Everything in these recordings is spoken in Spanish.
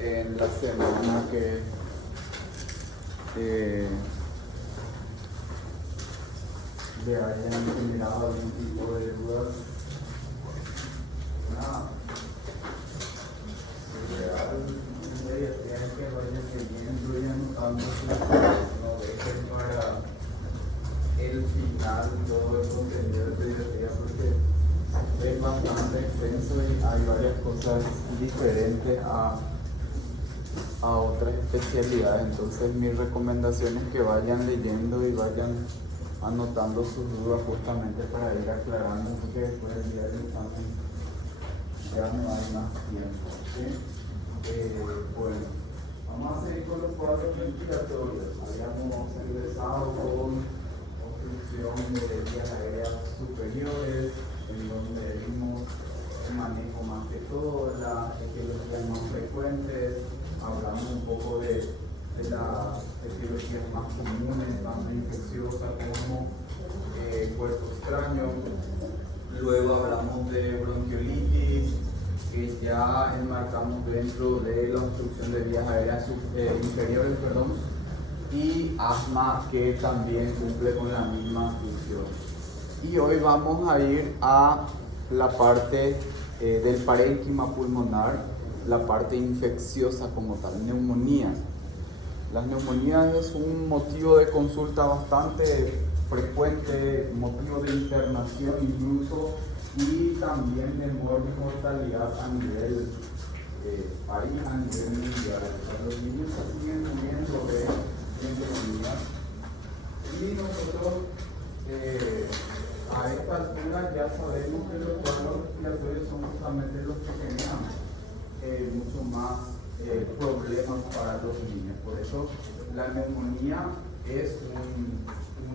en la semana que le hayan generado algún tipo de dudas. Nada. Tienen que vayan leyendo y anotando sus cosas, no dejen para el final todo el contenido de biología porque es bastante extenso y hay varias cosas diferentes a otras especialidades. Entonces mi recomendación es que vayan leyendo y vayan anotando sus dudas justamente para ir aclarando, porque después del día del examen ya no hay más tiempo, ¿sí? Bueno, vamos a seguir con los cuadros respiratorios. Habíamos empezado con obstrucción de vías aéreas superiores, en donde vimos el manejo más que todo, las etiologías más frecuentes, hablamos un poco de las etiologías más comunes, tanto infecciosa como cuerpo extraño. Luego hablamos de bronquiolitis, que ya enmarcamos dentro de la obstrucción de vías aéreas inferiores, y asma, que también cumple con la misma función. Y hoy vamos a ir a la parte del parénquima pulmonar, la parte infecciosa como tal, neumonía. Las neumonías es un motivo de consulta bastante frecuente, motivo de internación incluso, y también de muerte y mortalidad a nivel país, a nivel mundial. Los niños se siguen muriendo de neumonías y nosotros a esta altura ya sabemos que los cuadros respiratorios son justamente los que generan mucho más problemas para los niños. Por eso la neumonía es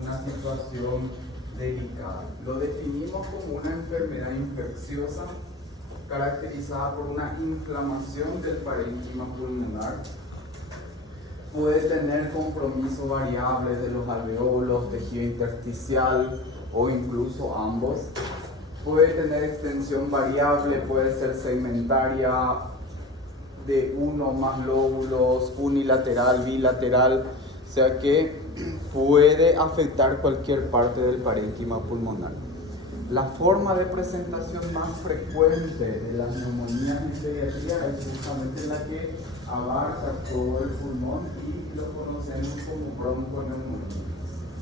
una situación delicada. Lo definimos como una enfermedad infecciosa caracterizada por una inflamación del parénquima pulmonar. Puede tener compromiso variable de los alveolos, tejido intersticial o incluso ambos. Puede tener extensión variable, puede ser segmentaria, de uno o más lóbulos, unilateral, bilateral, o sea que puede afectar cualquier parte del parénquima pulmonar. La forma de presentación más frecuente de las neumonías en pediatría es justamente la que abarca todo el pulmón y lo conocemos como bronconeumonía.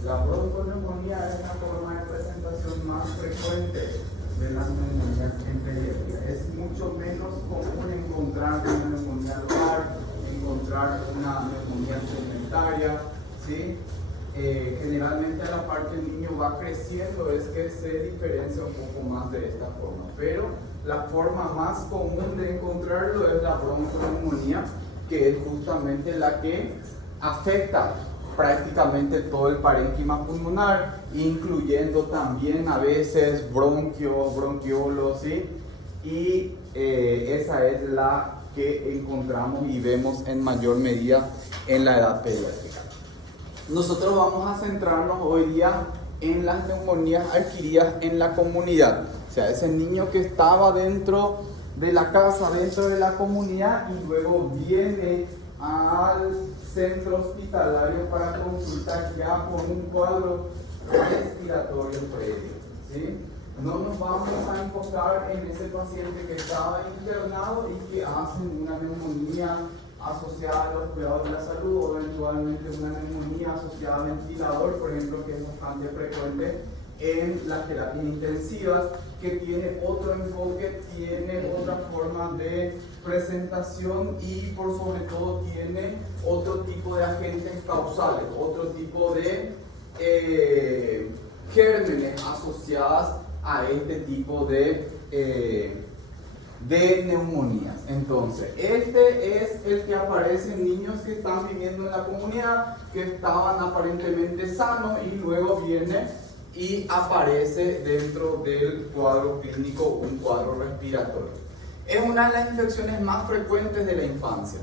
La bronconeumonía es la forma de presentación más frecuente de las neumonías en pediatría. Es mucho menos común encontrar una neumonía local, encontrar una neumonía segmentaria, ¿sí? Generalmente a la par que el niño va creciendo es que se diferencia un poco más de esta forma, pero la forma más común de encontrarlo es la bronconeumonía, que es justamente la que afecta prácticamente todo el parénquima pulmonar, incluyendo también a veces bronquios, bronquiolos, ¿sí? Y esa es la que encontramos y vemos en mayor medida en la edad pediátrica. Nosotros vamos a centrarnos hoy día en las neumonías adquiridas en la comunidad, o sea, ese niño que estaba dentro de la casa, dentro de la comunidad y luego viene al centro hospitalario para consultar ya por un cuadro respiratorio previo, ¿sí? No nos vamos a enfocar en ese paciente que estaba internado y que hacen una neumonía asociada a los cuidados de la salud o eventualmente una neumonía asociada al ventilador, por ejemplo, que es bastante frecuente en las terapias intensivas, que tiene otro enfoque, tiene otra forma de presentación y por sobre todo tiene otro tipo de agentes causales, otro tipo de gérmenes asociadas a este tipo de neumonías. Entonces, este es el que aparece en niños que están viviendo en la comunidad, que estaban aparentemente sanos y luego viene y aparece dentro del cuadro clínico un cuadro respiratorio. Es una de las infecciones más frecuentes de la infancia.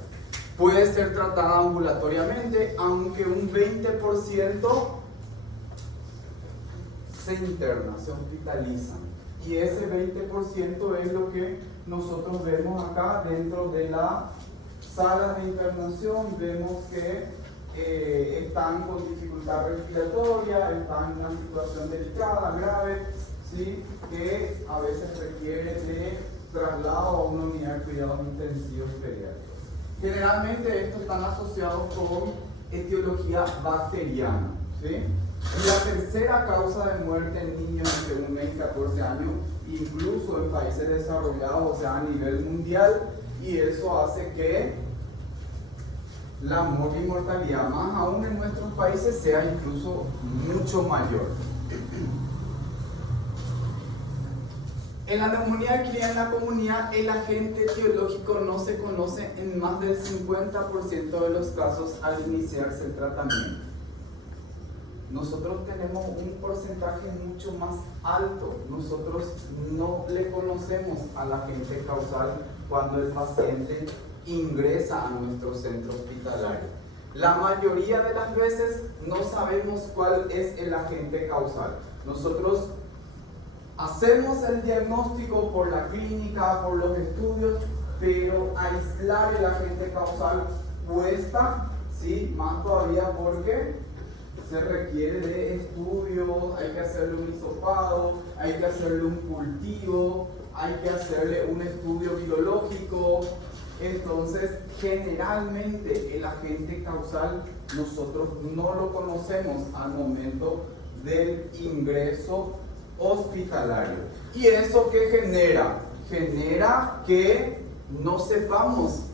Puede ser tratada ambulatoriamente, aunque un 20% se interna, se hospitalizan. Y ese 20% es lo que nosotros vemos acá dentro de la salas de internación vemos que están con dificultad respiratoria, están en una situación delicada, grave, ¿sí? Que a veces requiere de traslado a una unidad de cuidados intensivos pediátricos. Generalmente estos están asociados con etiología bacteriana, ¿sí? Y la tercera causa de muerte en niños entre 1 y 14 años, incluso en países desarrollados, o sea, a nivel mundial, y eso hace que la mortalidad, más aún en nuestros países, sea incluso mucho mayor. En la neumonía adquirida en la comunidad, el agente etiológico no se conoce en más del 50% de los casos al iniciarse el tratamiento. Nosotros tenemos un porcentaje mucho más alto. Nosotros no le conocemos al agente causal cuando el paciente ingresa a nuestro centro hospitalario. La mayoría de las veces no sabemos cuál es el agente causal. Nosotros hacemos el diagnóstico por la clínica, por los estudios, pero aislar el agente causal cuesta, ¿sí? Más todavía porque se requiere de estudios, hay que hacerle un hisopado, hay que hacerle un cultivo, hay que hacerle un estudio biológico. Entonces, generalmente el agente causal nosotros no lo conocemos al momento del ingreso hospitalario. ¿Y eso qué genera? Genera que no sepamos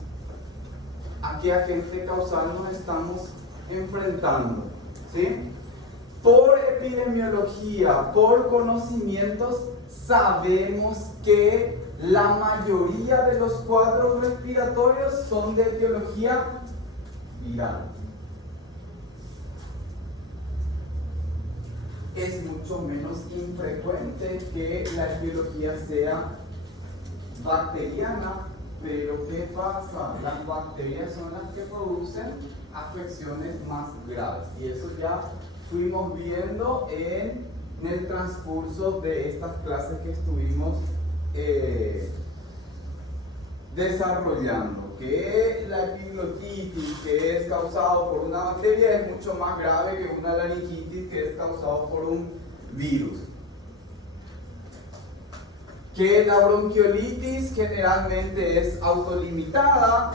a qué agente causal nos estamos enfrentando, ¿sí? Por epidemiología, por conocimientos, sabemos que la mayoría de los cuadros respiratorios son de etiología viral. Es mucho menos infrecuente que la etiología sea bacteriana, pero ¿qué pasa? Las bacterias son las que producen afecciones más graves, y eso ya fuimos viendo en el transcurso de estas clases que estuvimos desarrollando, que la epiglotitis, que es causado por una bacteria, es mucho más grave que una laringitis que es causado por un virus. Que la bronquiolitis generalmente es autolimitada,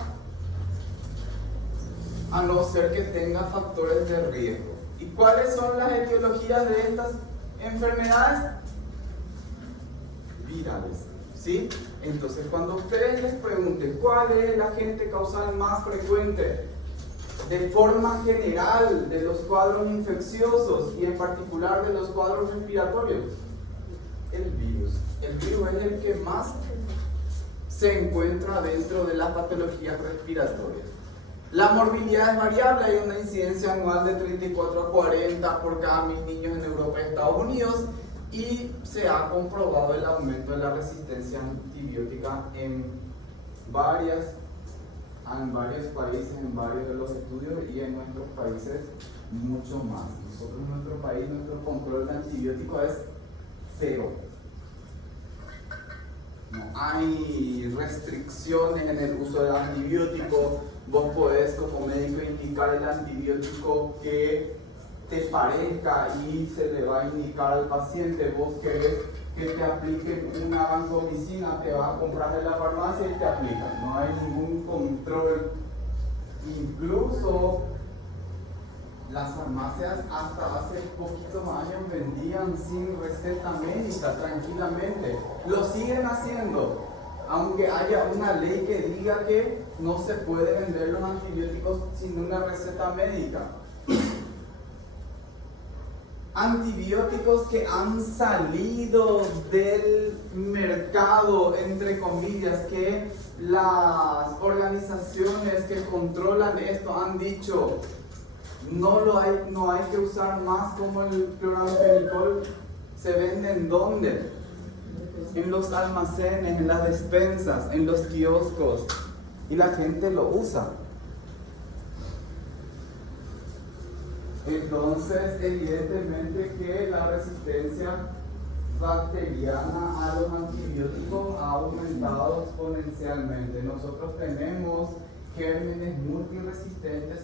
a no ser que tenga factores de riesgo. ¿Y cuáles son las etiologías de estas enfermedades? Virales, ¿sí? Entonces, cuando ustedes les pregunten cuál es el agente causal más frecuente de forma general de los cuadros infecciosos y en particular de los cuadros respiratorios, el virus. El virus es el que más se encuentra dentro de las patologías respiratorias. La morbilidad es variable, hay una incidencia anual de 34 a 40 por cada 1000 niños en Europa y Estados Unidos, y se ha comprobado el aumento de la resistencia antibiótica en varios países, en varios de los estudios, y en nuestros países mucho más. Nosotros en nuestro país, nuestro control de antibióticos es cero. No hay restricciones en el uso del antibiótico. Vos podés como médico indicar el antibiótico que te parezca y se le va a indicar al paciente. Vos querés que te apliquen una vancomicina, te vas a comprar en la farmacia y te aplican. No hay ningún control. Incluso las farmacias hasta hace poquitos años vendían sin receta médica tranquilamente. Lo siguen haciendo, aunque haya una ley que diga que no se puede vender los antibióticos sin una receta médica. Antibióticos que han salido del mercado, entre comillas, que las organizaciones que controlan esto han dicho no hay que usar más, como el cloramphenicol. ¿Se venden dónde? En los almacenes, en las despensas, en los kioscos, y la gente lo usa. Entonces, evidentemente que la resistencia bacteriana a los antibióticos ha aumentado exponencialmente. Nosotros tenemos gérmenes multiresistentes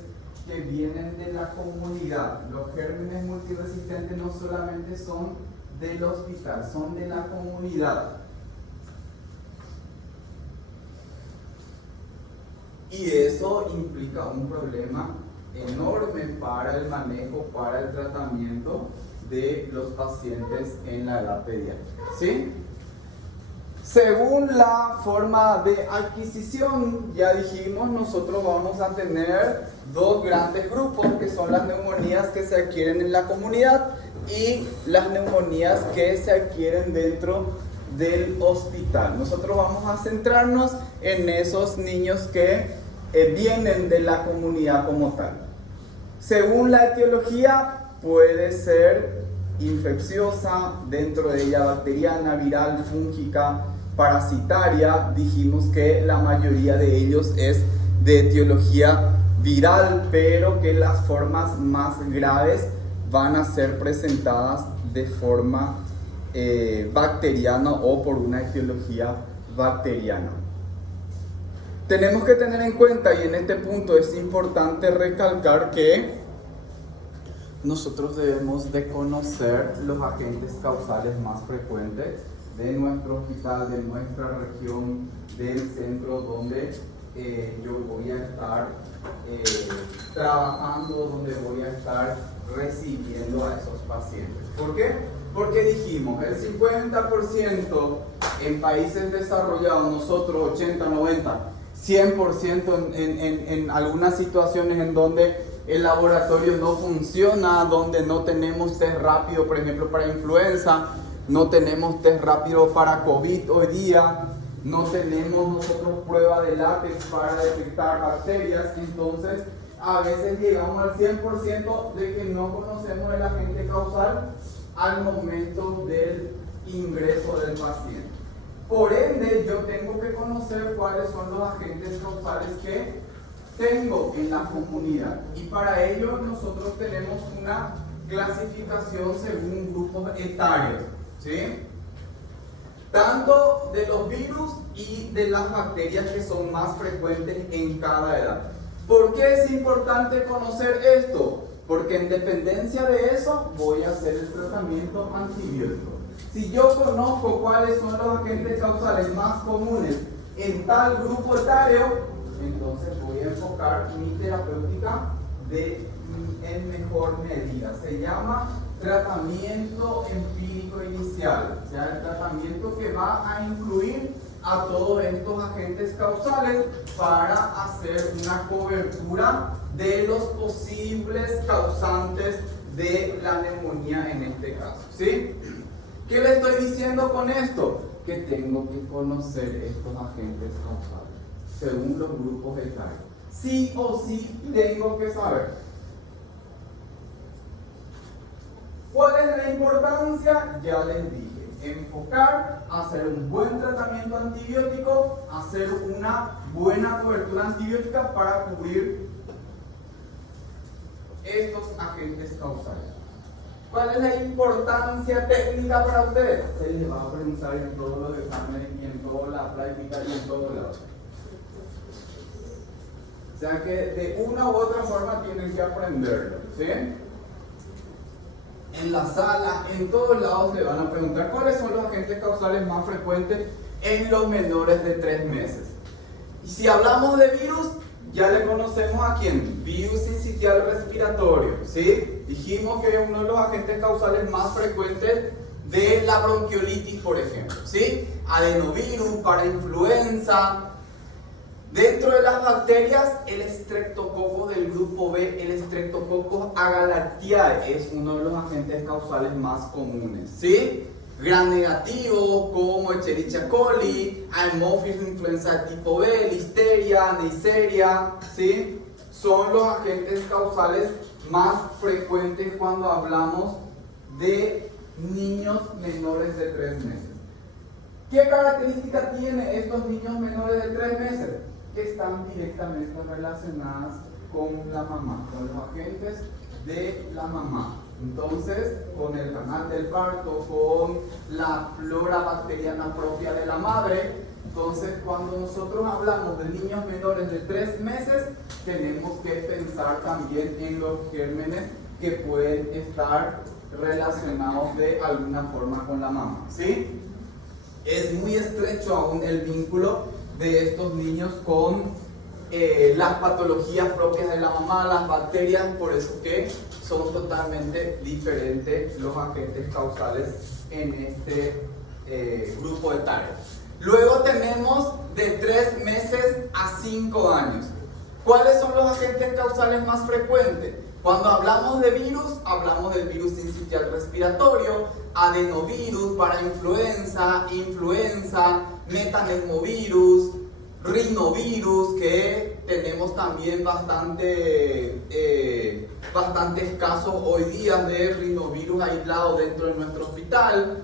que vienen de la comunidad. Los gérmenes multiresistentes no solamente son del hospital, son de la comunidad. Y eso implica un problema enorme para el manejo, para el tratamiento de los pacientes en la edad pediátrica, ¿sí? Según la forma de adquisición, ya dijimos, nosotros vamos a tener dos grandes grupos, que son las neumonías que se adquieren en la comunidad y las neumonías que se adquieren dentro del hospital. Nosotros vamos a centrarnos en esos niños que vienen de la comunidad como tal. Según la etiología, puede ser infecciosa, dentro de ella bacteriana, viral, fúngica, parasitaria. Dijimos que la mayoría de ellos es de etiología viral, pero que las formas más graves van a ser presentadas de forma bacteriana o por una etiología bacteriana. Tenemos que tener en cuenta, y en este punto es importante recalcar, que nosotros debemos de conocer los agentes causales más frecuentes de nuestro hospital, de nuestra región, del centro donde yo voy a estar trabajando, donde voy a estar recibiendo a esos pacientes. ¿Por qué? Porque dijimos, el 50% en países desarrollados, nosotros 80, 90, 100% en algunas situaciones en donde el laboratorio no funciona, donde no tenemos test rápido, por ejemplo, para influenza, no tenemos test rápido para COVID hoy día, no tenemos nosotros prueba de látex para detectar bacterias. Entonces a veces llegamos al 100% de que no conocemos el agente causal al momento del ingreso del paciente. Por ende, yo tengo que conocer cuáles son los agentes causales que tengo en la comunidad, y para ello nosotros tenemos una clasificación según grupos etarios, ¿sí? Tanto de los virus y de las bacterias que son más frecuentes en cada edad. ¿Por qué es importante conocer esto? Porque en dependencia de eso voy a hacer el tratamiento antibiótico. Si yo conozco cuáles son los agentes causales más comunes en tal grupo etario, entonces voy a enfocar mi terapéutica en mejor medida. Se llama tratamiento empírico inicial, o sea, el tratamiento que va a incluir a todos estos agentes causales para hacer una cobertura de los posibles causantes de la neumonía en este caso, ¿sí? ¿Qué le estoy diciendo con esto? Que tengo que conocer estos agentes causales según los grupos etarios. Sí o sí tengo que saber. ¿Cuál es la importancia? Ya les dije. Enfocar, hacer un buen tratamiento antibiótico, hacer una buena cobertura antibiótica para cubrir estos agentes causales. ¿Cuál es la importancia técnica para ustedes? Se les va a preguntar en todos los exámenes y en toda la práctica y en todos lados. O sea que de una u otra forma tienen que aprenderlo, ¿sí? En la sala, en todos lados le van a preguntar cuáles son los agentes causales más frecuentes en los menores de 3 meses. Y si hablamos de virus, ya le conocemos a quién, virus sincitial respiratorio, ¿sí? Dijimos que es uno de los agentes causales más frecuentes de la bronquiolitis, por ejemplo, ¿sí? Adenovirus para influenza. Dentro de las bacterias, el estreptococo del grupo B, el estreptococcus agalactiae, es uno de los agentes causales más comunes, ¿sí? Gram negativo, como Escherichia coli, Haemophilus influenza tipo B, Listeria, Neisseria, ¿sí? Son los agentes causales más frecuentes cuando hablamos de niños menores de 3 meses. ¿Qué característica tienen estos niños menores de 3 meses? Que están directamente relacionadas con la mamá, con los agentes de la mamá. Entonces, con el canal del parto, con la flora bacteriana propia de la madre, Entonces, cuando nosotros hablamos de niños menores de 3 meses, tenemos que pensar también en los gérmenes que pueden estar relacionados de alguna forma con la mamá, ¿sí? Es muy estrecho aún el vínculo de estos niños con las patologías propias de la mamá, las bacterias, por eso que son totalmente diferentes los agentes causales en este grupo etario. Luego tenemos de 3 meses a 5 años. ¿Cuáles son los agentes causales más frecuentes? Cuando hablamos de virus, hablamos del virus sincitial respiratorio, adenovirus para influenza, metaneumovirus, rinovirus, que tenemos también bastantes casos hoy día de rinovirus aislado dentro de nuestro hospital.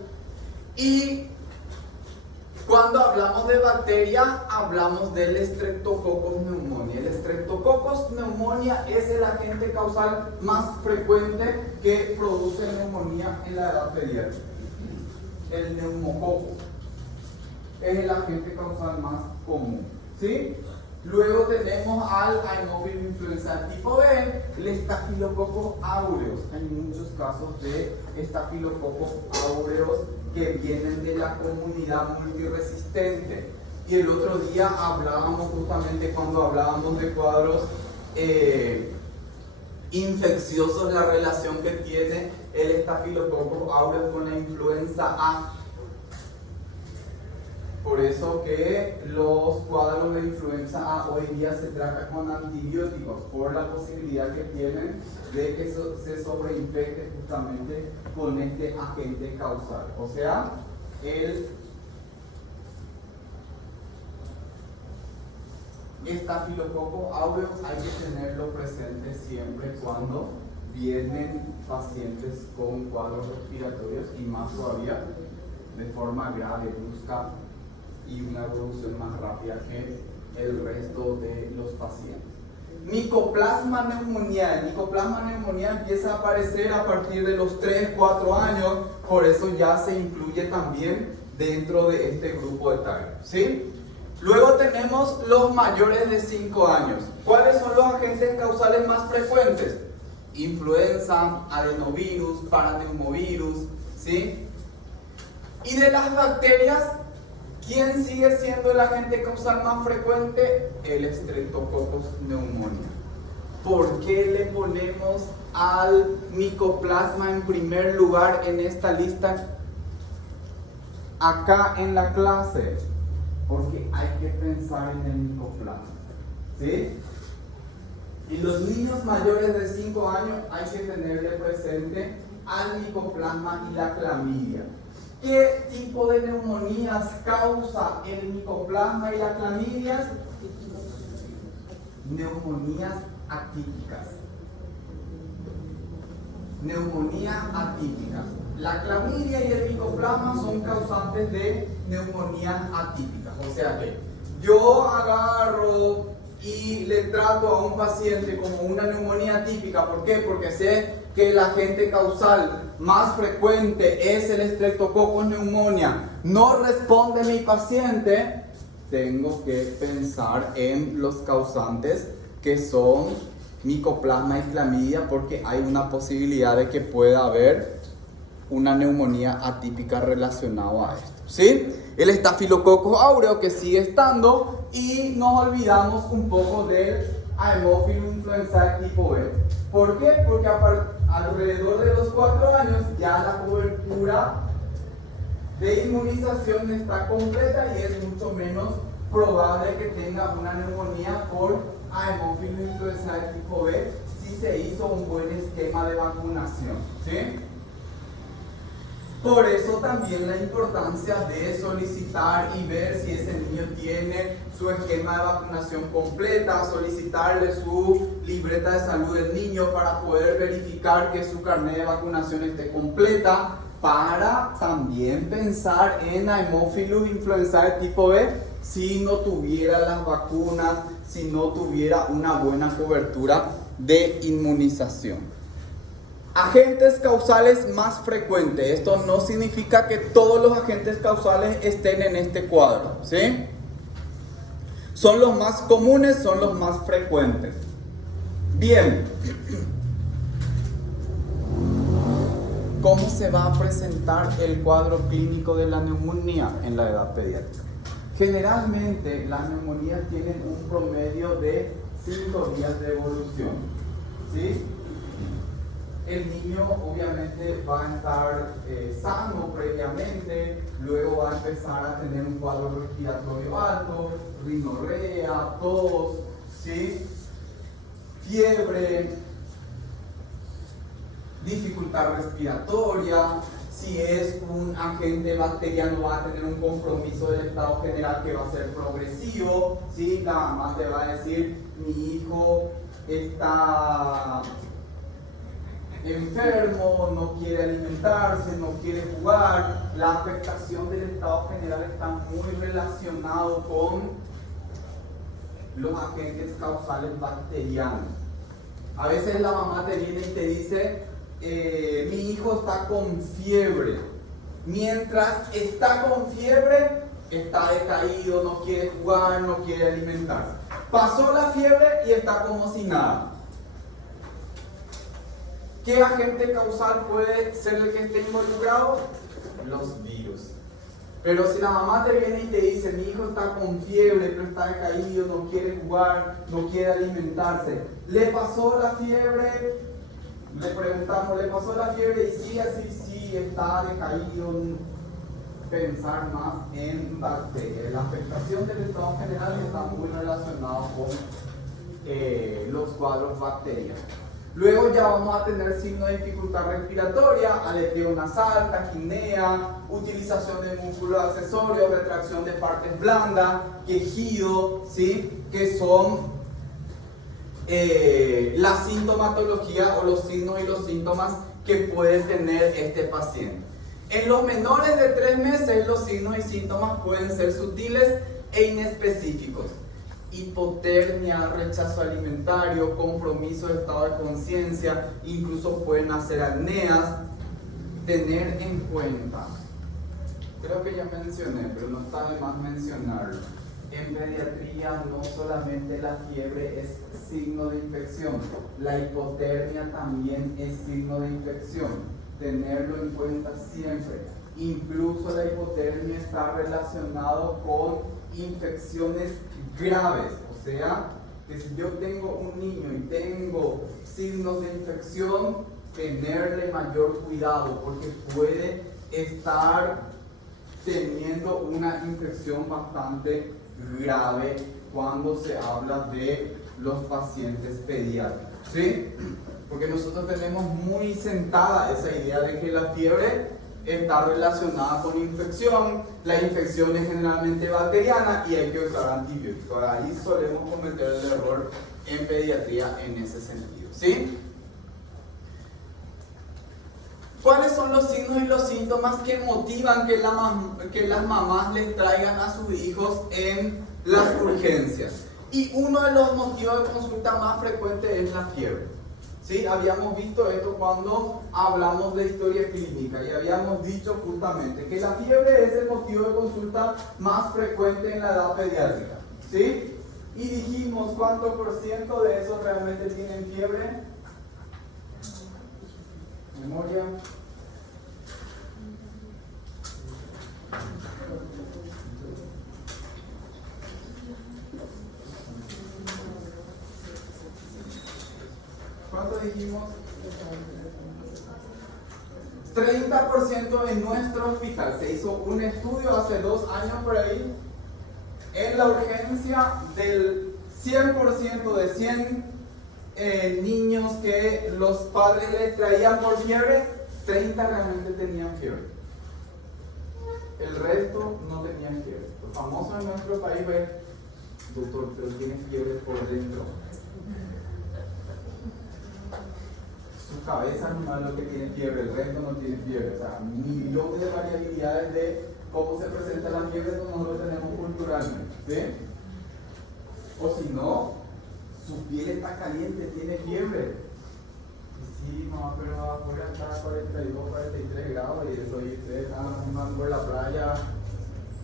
Y cuando hablamos de bacteria, hablamos del Streptococcus pneumoniae. El Streptococcus pneumoniae es el agente causal más frecuente que produce neumonía en la edad pediátrica. El neumococo es el agente causal más común, ¿sí? Luego tenemos al Haemophilus influenzae tipo B, el Staphylococcus aureus. Hay muchos casos de Staphylococcus aureus que vienen de la comunidad multiresistente. Y el otro día hablábamos justamente cuando hablábamos de cuadros infecciosos, la relación que tiene el Staphylococcus aureus con la influenza A. Por eso que los cuadros de influenza A hoy día se tratan con antibióticos, por la posibilidad que tienen de que se sobreinfecte justamente con este agente causal. O sea, el Staphylococcus aureus hay que tenerlo presente siempre cuando vienen pacientes con cuadros respiratorios y más todavía de forma grave, brusca y una evolución más rápida que el resto de los pacientes. Mycoplasma pneumoniae. Mycoplasma pneumoniae empieza a aparecer a partir de los 3-4 años, por eso ya se incluye también dentro de este grupo etario, ¿sí? Luego tenemos los mayores de 5 años. ¿Cuáles son los agentes causales más frecuentes? Influenza, adenovirus, paraneumovirus, ¿sí? Y de las bacterias, ¿quién sigue siendo el agente causal más frecuente? El Streptococcus pneumoniae. ¿Por qué le ponemos al micoplasma en primer lugar en esta lista acá en la clase? Porque hay que pensar en el micoplasma, ¿sí? Y los niños mayores de 5 años hay que tenerle presente al micoplasma y la clamidia. ¿Qué tipo de neumonías causa el micoplasma y la clamidia? Neumonías atípicas. Neumonías atípicas. La clamidia y el micoplasma son causantes de neumonías atípicas. O sea que yo agarro y le trato a un paciente como una neumonía atípica. ¿Por qué? Porque sé que el agente causal más frecuente es el Streptococcus pneumoniae. No responde mi paciente, tengo que pensar en los causantes que son micoplasma y clamidia, porque hay una posibilidad de que pueda haber una neumonía atípica relacionada a esto, ¿sí? El Staphylococcus aureus que sigue estando, y nos olvidamos un poco del Haemophilus influenzae tipo B. ¿Por qué? Porque alrededor de los 4 años ya la cobertura de inmunización está completa y es mucho menos probable que tenga una neumonía por Haemophilus influenzae tipo B si se hizo un buen esquema de vacunación, ¿sí? Por eso también la importancia de solicitar y ver si ese niño tiene su esquema de vacunación completa, solicitarle su libreta de salud del niño para poder verificar que su carnet de vacunación esté completa, para también pensar en Haemophilus influenzae tipo B si no tuviera las vacunas, si no tuviera una buena cobertura de inmunización. Agentes causales más frecuentes. Esto no significa que todos los agentes causales estén en este cuadro, ¿sí? Son los más comunes, son los más frecuentes. Bien. ¿Cómo se va a presentar el cuadro clínico de la neumonía en la edad pediátrica? Generalmente las neumonías tienen un promedio de 5 días de evolución, ¿sí? El niño obviamente va a estar sano previamente, luego va a empezar a tener un cuadro respiratorio alto, rinorrea, tos, ¿sí? Fiebre, dificultad respiratoria. Si es un agente bacteriano, va a tener un compromiso del estado general que va a ser progresivo, ¿sí? La mamá te va a decir, mi hijo está enfermo, no quiere alimentarse, no quiere jugar. La afectación del estado general está muy relacionado con los agentes causales bacterianos. A veces la mamá te viene y te dice, mi hijo está con fiebre. Mientras está con fiebre, está decaído, no quiere jugar, no quiere alimentarse. Pasó la fiebre y está como si nada. ¿Qué agente causal puede ser el que esté involucrado? Los virus. Pero si la mamá te viene y te dice, mi hijo está con fiebre, pero está decaído, no quiere jugar, no quiere alimentarse, ¿le pasó la fiebre? Le preguntamos, ¿le pasó la fiebre? Y sigue así, sí, está decaído. Pensar más en bacterias. La afectación del estado general está muy relacionada con los cuadros bacterianos. Luego ya vamos a tener signos de dificultad respiratoria, aleteo nasal, taquinea, utilización de músculos accesorios, retracción de partes blandas, quejido, ¿sí? Que son la sintomatología o los signos y los síntomas que puede tener este paciente. En los menores de 3 meses los signos y síntomas pueden ser sutiles e inespecíficos. Hipotermia, rechazo alimentario, compromiso de estado de conciencia, incluso pueden hacer apneas. Tener en cuenta, creo que ya mencioné, pero no está de más mencionarlo. En pediatría no solamente la fiebre es signo de infección, la hipotermia también es signo de infección. Tenerlo en cuenta siempre. Incluso la hipotermia está relacionado con infecciones graves, o sea, que si yo tengo un niño y tengo signos de infección, tenerle mayor cuidado porque puede estar teniendo una infección bastante grave cuando se habla de los pacientes pediátricos, ¿sí? Porque nosotros tenemos muy sentada esa idea de que la fiebre está relacionada con infección, la infección es generalmente bacteriana y hay que usar antibióticos. Ahí solemos cometer el error en pediatría en ese sentido, ¿sí? ¿Cuáles son los signos y los síntomas que motivan que las mamás les traigan a sus hijos en las urgencias? Y uno de los motivos de consulta más frecuentes es la fiebre. ¿Sí? Habíamos visto esto cuando hablamos de historia clínica y habíamos dicho justamente que la fiebre es el motivo de consulta más frecuente en la edad pediátrica, ¿sí? Y dijimos cuánto por ciento de esos realmente tienen fiebre. Memoria. ¿Cuánto dijimos? 30% en nuestro hospital. Se hizo un estudio hace 2 años por ahí. En la urgencia del 100% de 100 niños que los padres les traían por fiebre, 30 realmente tenían fiebre. El resto no tenían fiebre. Lo famoso en nuestro país es, doctor, pero tiene fiebre por dentro. Su cabeza no es lo que tiene fiebre, el resto no tiene fiebre. O sea, millones de variabilidades de cómo se presenta la fiebre como nosotros tenemos culturalmente, ¿sí? O si no, su piel está caliente, tiene fiebre. Sí, mamá, pero afuera está a 42, 43 grados y eso, y ustedes están por la playa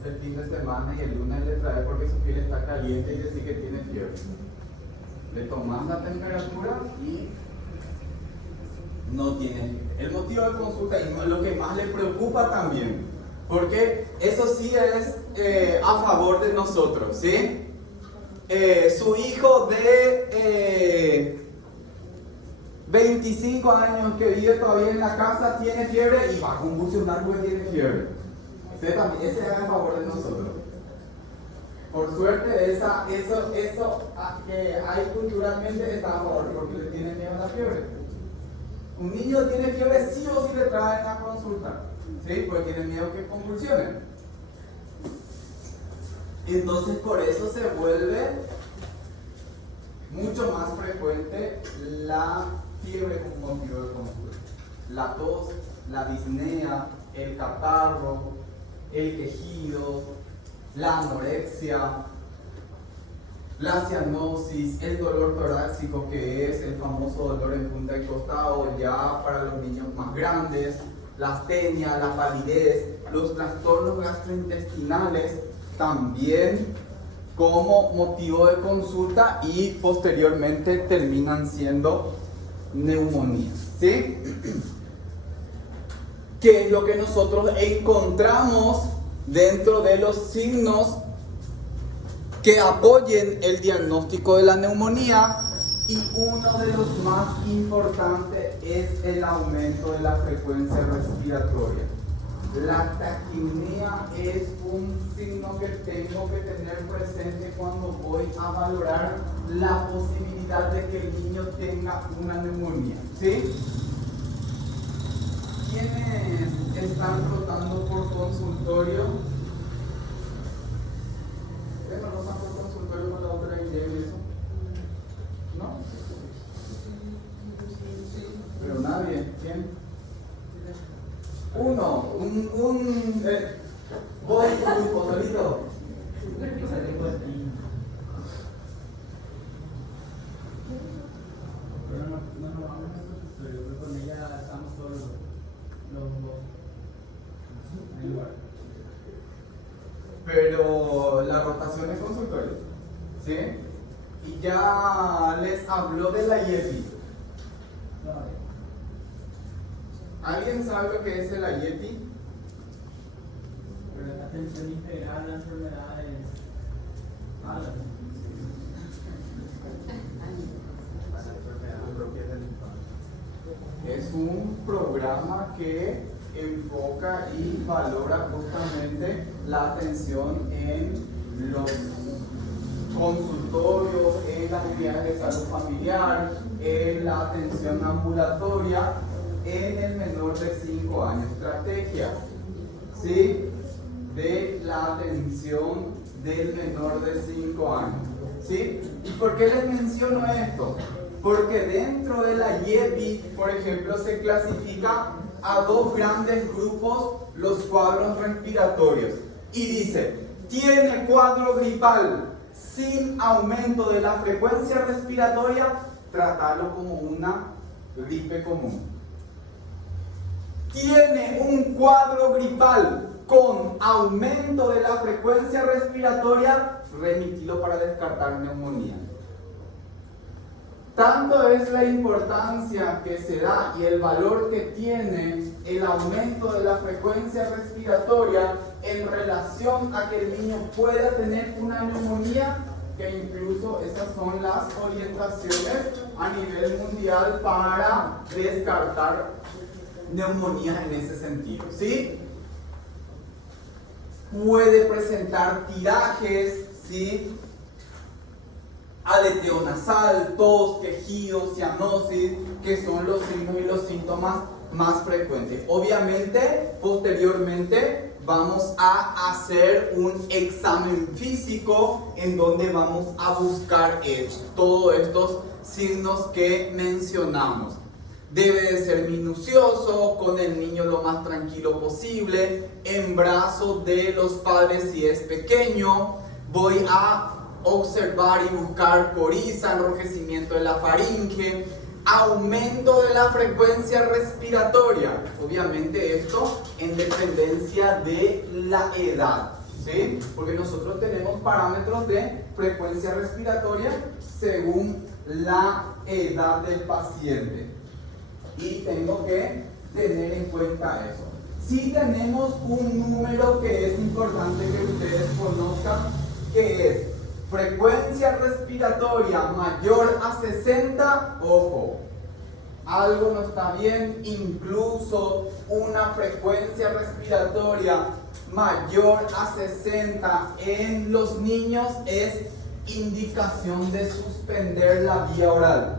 el fin de semana y el lunes le trae porque su piel está caliente y decir que tiene fiebre. Le toman la temperatura y no tiene fiebre. El motivo de consulta y lo que más le preocupa también, porque eso sí es a favor de nosotros, ¿sí? Su hijo de 25 años que vive todavía en la casa tiene fiebre y va a convulsionar porque tiene fiebre. Ese es a favor de nosotros. Por suerte, eso que hay culturalmente está a favor porque le tienen miedo a la fiebre. Un niño tiene fiebre, sí o sí le traen a consulta, ¿sí? Porque tiene miedo que convulsionen. Entonces, por eso se vuelve mucho más frecuente la fiebre como motivo de consulta. La tos, la disnea, el catarro, el quejido, la anorexia, la cianosis, el dolor torácico, que es el famoso dolor en punta y costado ya para los niños más grandes, la astenia, la palidez, los trastornos gastrointestinales también como motivo de consulta y posteriormente terminan siendo neumonías, ¿sí? ¿Qué es lo que nosotros encontramos dentro de los signos que apoyen el diagnóstico de la neumonía? Y uno de los más importantes es el aumento de la frecuencia respiratoria. La taquipnea es un signo que tengo que tener presente cuando voy a valorar la posibilidad de que el niño tenga una neumonía, ¿sí? ¿Quiénes están rotando por consultorio? ¿Ustedes no rotan por consultorio con la otra idea y eso? ¿No? Pero nadie. ¿Quién? Uno, voy grupo solito. Pero no nos vamos a consultorio, porque con ella estamos todos los dos. Hay lugar. Pero la rotación es consultorio, ¿sí? Y ya les habló de la IEPI. ¿Alguien sabe lo que es el IEPI? Pero la atención integral a enfermedades malas. Es un programa que enfoca y valora justamente la atención en los consultorios, en las unidades de salud familiar, en la atención ambulatoria, en el menor de 5 años. Estrategia, ¿sí?, de la atención del menor de 5 años, ¿sí? ¿Y por qué les menciono esto? Porque dentro de la IEPI, por ejemplo, se clasifica a dos grandes grupos los cuadros respiratorios. Y dice, tiene cuadro gripal sin aumento de la frecuencia respiratoria, tratarlo como una gripe común. Tiene un cuadro gripal con aumento de la frecuencia respiratoria, remitirlo para descartar neumonía. Tanto es la importancia que se da y el valor que tiene el aumento de la frecuencia respiratoria en relación a que el niño pueda tener una neumonía, que incluso esas son las orientaciones a nivel mundial para descartar neumonías en ese sentido, ¿sí? Puede presentar tirajes, ¿sí?, aleteo nasal, tos, quejido, cianosis, que son los signos y los síntomas más frecuentes. Obviamente, posteriormente vamos a hacer un examen físico en donde vamos a buscar todos estos signos que mencionamos. Debe de ser minucioso, con el niño lo más tranquilo posible, en brazos de los padres si es pequeño. Voy a observar y buscar coriza, enrojecimiento de la faringe, aumento de la frecuencia respiratoria. Obviamente esto en dependencia de la edad, ¿sí? Porque nosotros tenemos parámetros de frecuencia respiratoria según la edad del paciente. Y tengo que tener en cuenta eso. Si tenemos un número que es importante que ustedes conozcan, que es frecuencia respiratoria mayor a 60, ojo, algo no está bien. Incluso una frecuencia respiratoria mayor a 60 en los niños es indicación de suspender la vía oral.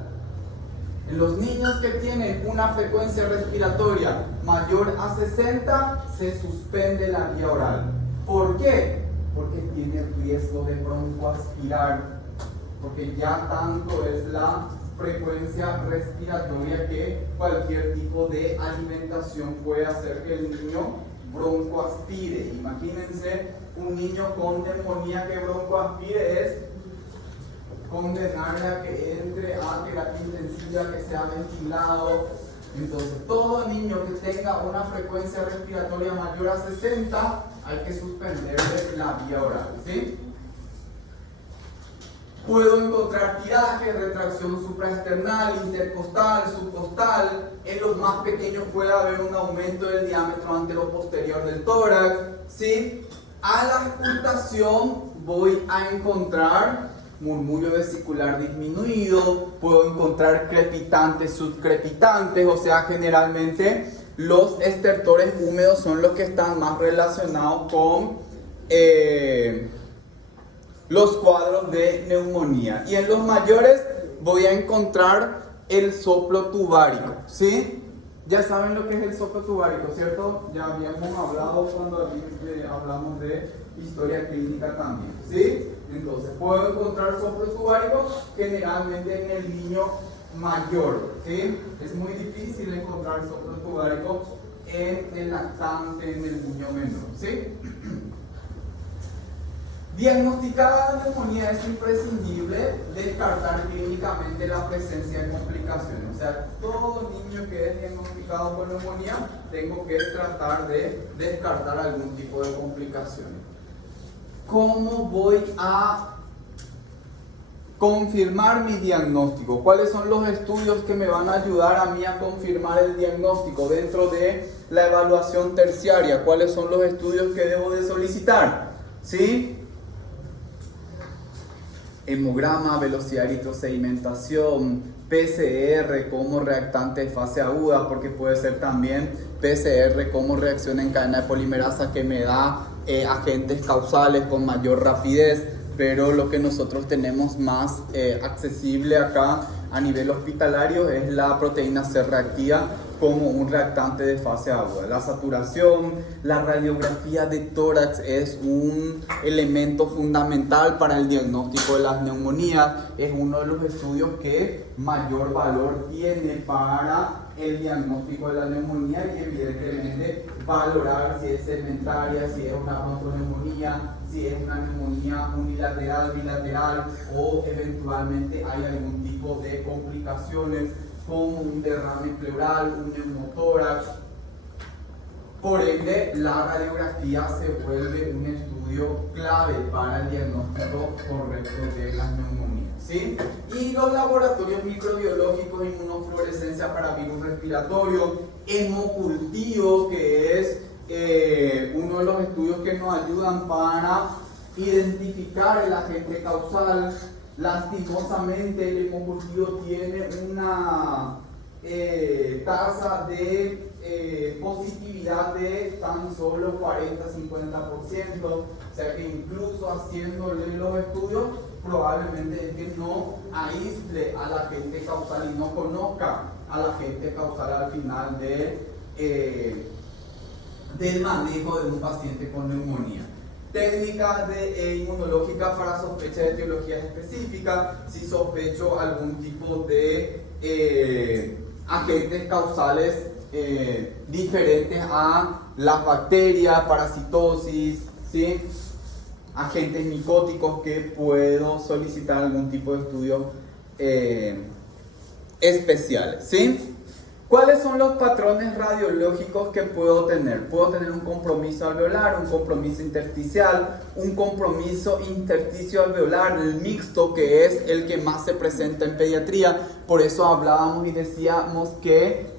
En los niños que tienen una frecuencia respiratoria mayor a 60 se suspende la vía oral. ¿Por qué? Porque tiene riesgo de broncoaspirar, porque ya tanto es la frecuencia respiratoria que cualquier tipo de alimentación puede hacer que el niño broncoaspire. Imagínense un niño con neumonía que broncoaspire, es condenarle a que entre a terapia intensiva, que sea ventilado. Entonces, todo niño que tenga una frecuencia respiratoria mayor a 60, hay que suspenderle la vía oral, ¿sí? Puedo encontrar tiraje, retracción supraesternal, intercostal, subcostal. En los más pequeños puede haber un aumento del diámetro anteroposterior del tórax, ¿sí? A la auscultación voy a encontrar murmullo vesicular disminuido, puedo encontrar crepitantes, subcrepitantes, o sea, generalmente los estertores húmedos son los que están más relacionados con los cuadros de neumonía. Y en los mayores voy a encontrar el soplo tubárico, ¿sí? Ya saben lo que es el soplo tubárico, ¿cierto? Ya habíamos hablado cuando hablamos de historia clínica también, ¿sí? Entonces, puedo encontrar soplo tubárico generalmente en el niño mayor, ¿sí? Es muy difícil encontrar soplo tubárico en el lactante, en el niño menor, ¿sí? Diagnosticada la neumonía, es imprescindible descartar clínicamente la presencia de complicaciones. O sea, todo niño que es diagnosticado con neumonía, tengo que tratar de descartar algún tipo de complicaciones. ¿Cómo voy a confirmar mi diagnóstico? ¿Cuáles son los estudios que me van a ayudar a mí a confirmar el diagnóstico dentro de la evaluación terciaria? ¿Cuáles son los estudios que debo de solicitar? ¿Sí? Hemograma, velocidad de eritrosedimentación, PCR como reactante de fase aguda, porque puede ser también PCR como reacción en cadena de polimerasa que me da agentes causales con mayor rapidez, pero lo que nosotros tenemos más accesible acá a nivel hospitalario es la proteína C reactiva como un reactante de fase aguda. La saturación, la radiografía de tórax es un elemento fundamental para el diagnóstico de las neumonías. Es uno de los estudios que mayor valor tiene para el diagnóstico de la neumonía y evidentemente valorar si es segmentaria, si es una bronconeumonía, si es una neumonía unilateral, bilateral o eventualmente hay algún tipo de complicaciones como un derrame pleural, un neumotórax. Por ende, la radiografía se vuelve un estudio clave para el diagnóstico correcto de las neumonías, ¿sí? Y los laboratorios microbiológicos, inmunofluorescencia para virus respiratorio, hemocultivo, que es uno de los estudios que nos ayudan para identificar el agente causal. Lastimosamente el hemocultivo tiene una tasa de positividad de tan solo 40-50%, o sea que incluso haciéndole los estudios probablemente es que no aísle al agente causal y no conozca al agente causal al final del manejo de un paciente con neumonía. Técnicas inmunológicas para sospecha de etiologías específicas, si sospecho algún tipo de agentes causales diferentes a las bacterias, parasitosis, ¿sí? Agentes micóticos que puedo solicitar algún tipo de estudio especiales, ¿sí? ¿Cuáles son los patrones radiológicos que puedo tener? Puedo tener un compromiso alveolar, un compromiso intersticial, un compromiso intersticio alveolar, el mixto, que es el que más se presenta en pediatría. Por eso hablábamos y decíamos que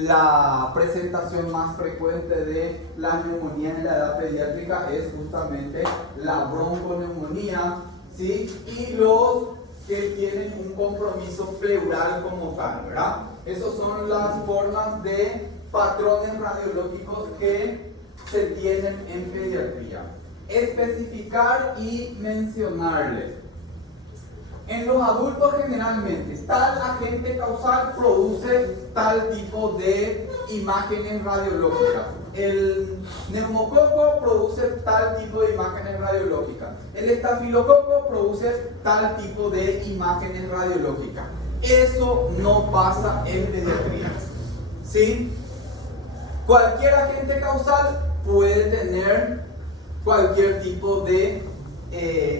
la presentación más frecuente de la neumonía en la edad pediátrica es justamente la bronconeumonía, ¿sí? Y los que tienen un compromiso pleural como tal, ¿verdad? Esas son las formas de patrones radiológicos que se tienen en pediatría. Especificar y mencionarles. En los adultos generalmente, tal agente causal produce tal tipo de imágenes radiológicas. El neumococo produce tal tipo de imágenes radiológicas. El estafilococo produce tal tipo de imágenes radiológicas. Eso no pasa en pediatría, ¿sí? Cualquier agente causal puede tener cualquier tipo de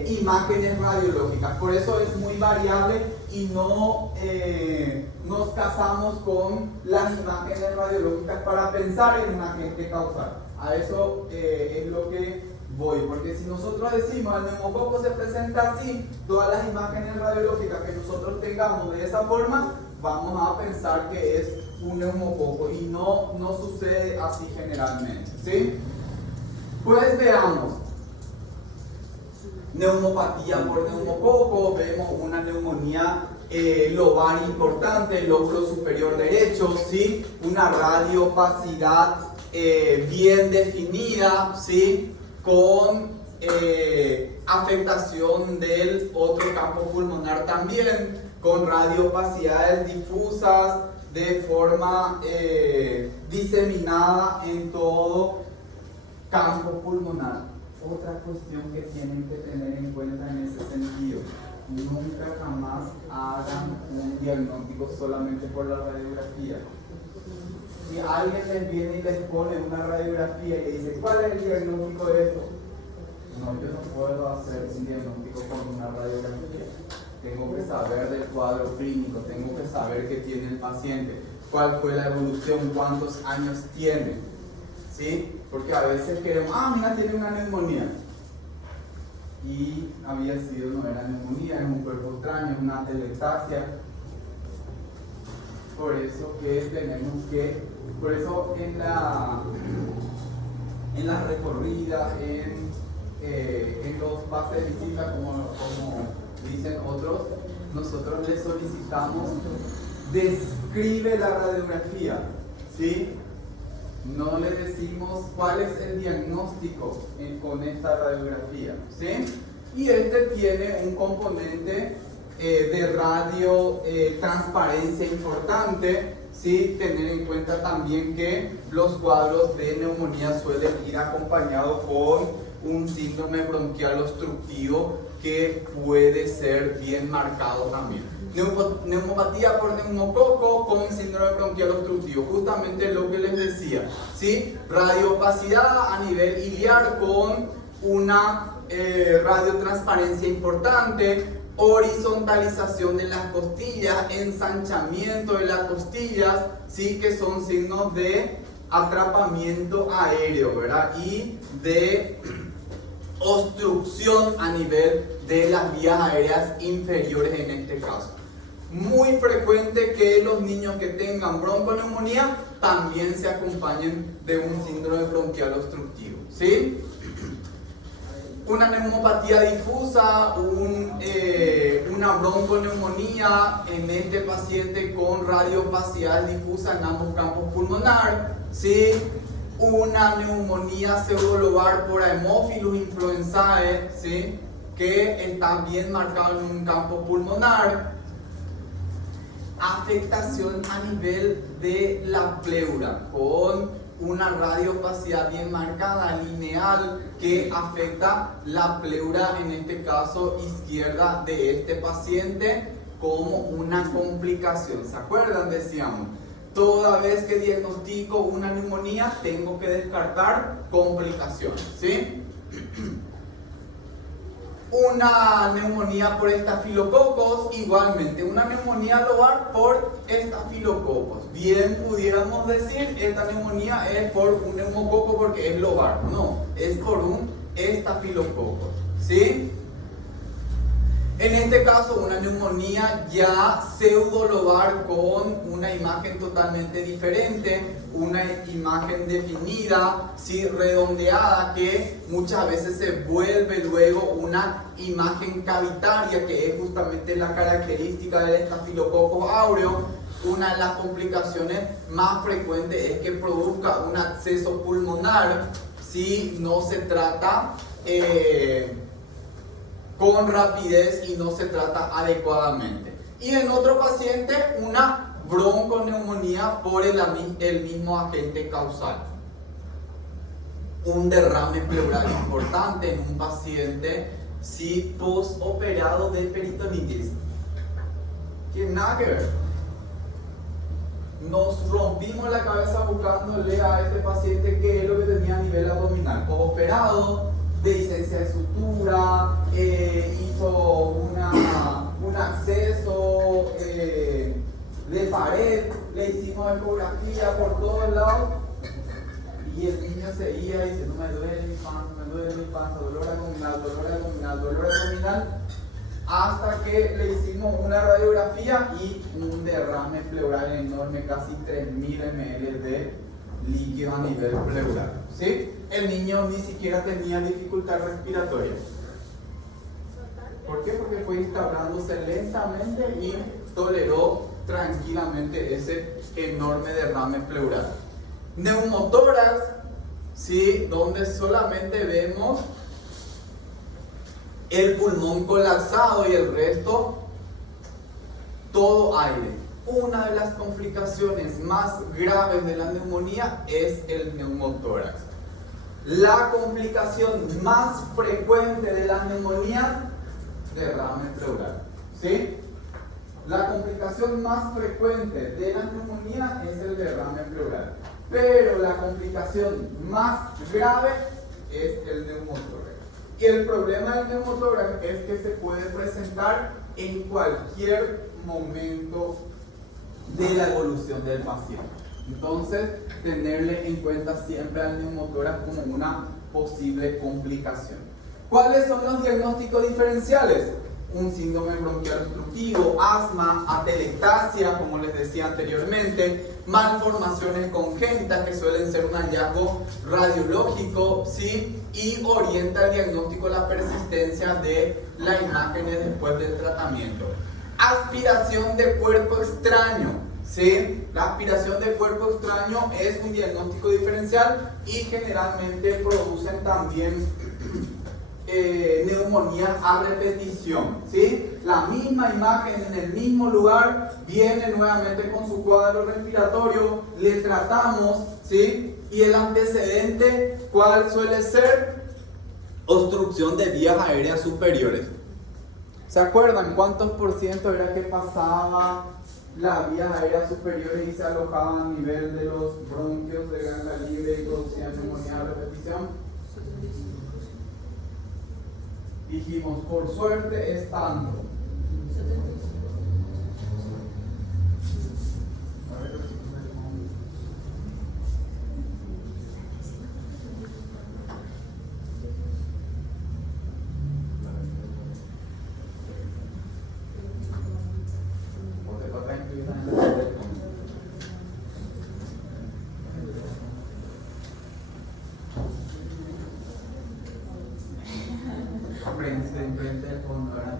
imágenes radiológicas. Por eso es muy variable y no nos casamos con las imágenes radiológicas para pensar en un agente causal. A eso es lo que voy, porque si nosotros decimos el neumococo se presenta así, todas las imágenes radiológicas que nosotros tengamos de esa forma, vamos a pensar que es un neumococo y no sucede así generalmente, ¿sí? Pues veamos. Neumopatía por neumococo, vemos una neumonía lobar importante, el lóbulo superior derecho, ¿sí? Una radiopacidad bien definida, ¿sí? Con afectación del otro campo pulmonar también, con radiopacidades difusas de forma diseminada en todo campo pulmonar. Otra cuestión que tienen que tener en cuenta en ese sentido: nunca jamás hagan un diagnóstico solamente por la radiografía. Si alguien les viene y les pone una radiografía y le dice ¿cuál es el diagnóstico de esto? No, yo no puedo hacer un diagnóstico con una radiografía. Tengo que saber del cuadro clínico, tengo que saber qué tiene el paciente, cuál fue la evolución, cuántos años tiene, ¿sí? Porque a veces queremos, mira, tiene una neumonía. Y había sido, no era neumonía, es un cuerpo extraño, es una atelectasia. Por eso en las recorridas, en los pases de visita, como dicen otros, nosotros les solicitamos, describe la radiografía, ¿sí? No le decimos cuál es el diagnóstico con esta radiografía, ¿sí? Y este tiene un componente de radio transparencia importante, ¿sí? Tener en cuenta también que los cuadros de neumonía suelen ir acompañados con un síndrome bronquial obstructivo que puede ser bien marcado también. Neumopatía por neumococo con síndrome bronquial obstructivo, justamente lo que les decía, ¿sí? Radiopacidad a nivel iliar con una radiotransparencia importante, horizontalización de las costillas, ensanchamiento de las costillas, ¿sí? Que son signos de atrapamiento aéreo, ¿verdad? Y de obstrucción a nivel de las vías aéreas inferiores en este caso. Muy frecuente que los niños que tengan bronconeumonía también se acompañen de un síndrome bronquial obstructivo, ¿sí? Una neumopatía difusa, una bronconeumonía en este paciente con radiopacidad difusa en ambos campos pulmonar, ¿sí? Una neumonía pseudolobar por Haemophilus influenzae, ¿sí? Que está bien marcado en un campo pulmonar. Afectación a nivel de la pleura con una radiopacidad bien marcada, lineal, que afecta la pleura, en este caso izquierda de este paciente, como una complicación. ¿Se acuerdan? Decíamos, toda vez que diagnostico una neumonía tengo que descartar complicaciones, ¿sí? Una neumonía por estafilococos, igualmente una neumonía lobar por estafilococos. Bien pudiéramos decir, esta neumonía es por un neumococo porque es lobar. No, es por un estafilococo. ¿Sí? En este caso, una neumonía ya pseudolobar con una imagen totalmente diferente, una imagen definida, ¿sí? Redondeada, que muchas veces se vuelve luego una imagen cavitaria, que es justamente la característica del estafilococo áureo. Una de las complicaciones más frecuentes es que produzca un acceso pulmonar si no se trata con rapidez y no se trata adecuadamente. Y en otro paciente, una bronconeumonía por el mismo agente causal. Un derrame pleural importante en un paciente postoperado de peritonitis. Que nada que ver. Nos rompimos la cabeza buscándole a este paciente qué es lo que tenía a nivel abdominal. Postoperado, dehiscencia de sutura, hizo un acceso de pared, le hicimos ecografía por todos lados y el niño seguía diciendo me duele mi panza, dolor abdominal, hasta que le hicimos una radiografía y un derrame pleural enorme, casi 3000 ml de líquido a nivel pleural. ¿Sí? El niño ni siquiera tenía dificultad respiratoria. ¿Por qué? Porque fue instaurándose lentamente y toleró tranquilamente ese enorme derrame pleural. Neumotórax, ¿sí? Donde solamente vemos el pulmón colapsado y el resto todo aire. Una de las complicaciones más graves de la neumonía es el neumotórax. La complicación más frecuente de la neumonía, derrame pleural. ¿Sí? La complicación más frecuente de la neumonía es el derrame pleural. Pero la complicación más grave es el neumotórax. Y el problema del neumotórax es que se puede presentar en cualquier momento de la evolución del paciente. Entonces, tenerle en cuenta siempre al neumotórax como una posible complicación. ¿Cuáles son los diagnósticos diferenciales? Un síndrome bronquial obstructivo, asma, atelectasia, como les decía anteriormente, malformaciones congénitas que suelen ser un hallazgo radiológico, ¿sí? Y orienta el diagnóstico la persistencia de las imágenes después del tratamiento. Aspiración de cuerpo extraño, ¿sí? La aspiración de cuerpo extraño es un diagnóstico diferencial y generalmente producen también neumonía a repetición, ¿sí? La misma imagen en el mismo lugar, viene nuevamente con su cuadro respiratorio, le tratamos, ¿sí? Y el antecedente, ¿cuál suele ser? Obstrucción de vías aéreas superiores. ¿Se acuerdan cuántos por ciento era que pasaba las vías aéreas superiores y se alojaban a nivel de los bronquios de gran calibre y producían neumonía a repetición? Dijimos, por suerte es tanto. Enfrente del fondo, ¿verdad?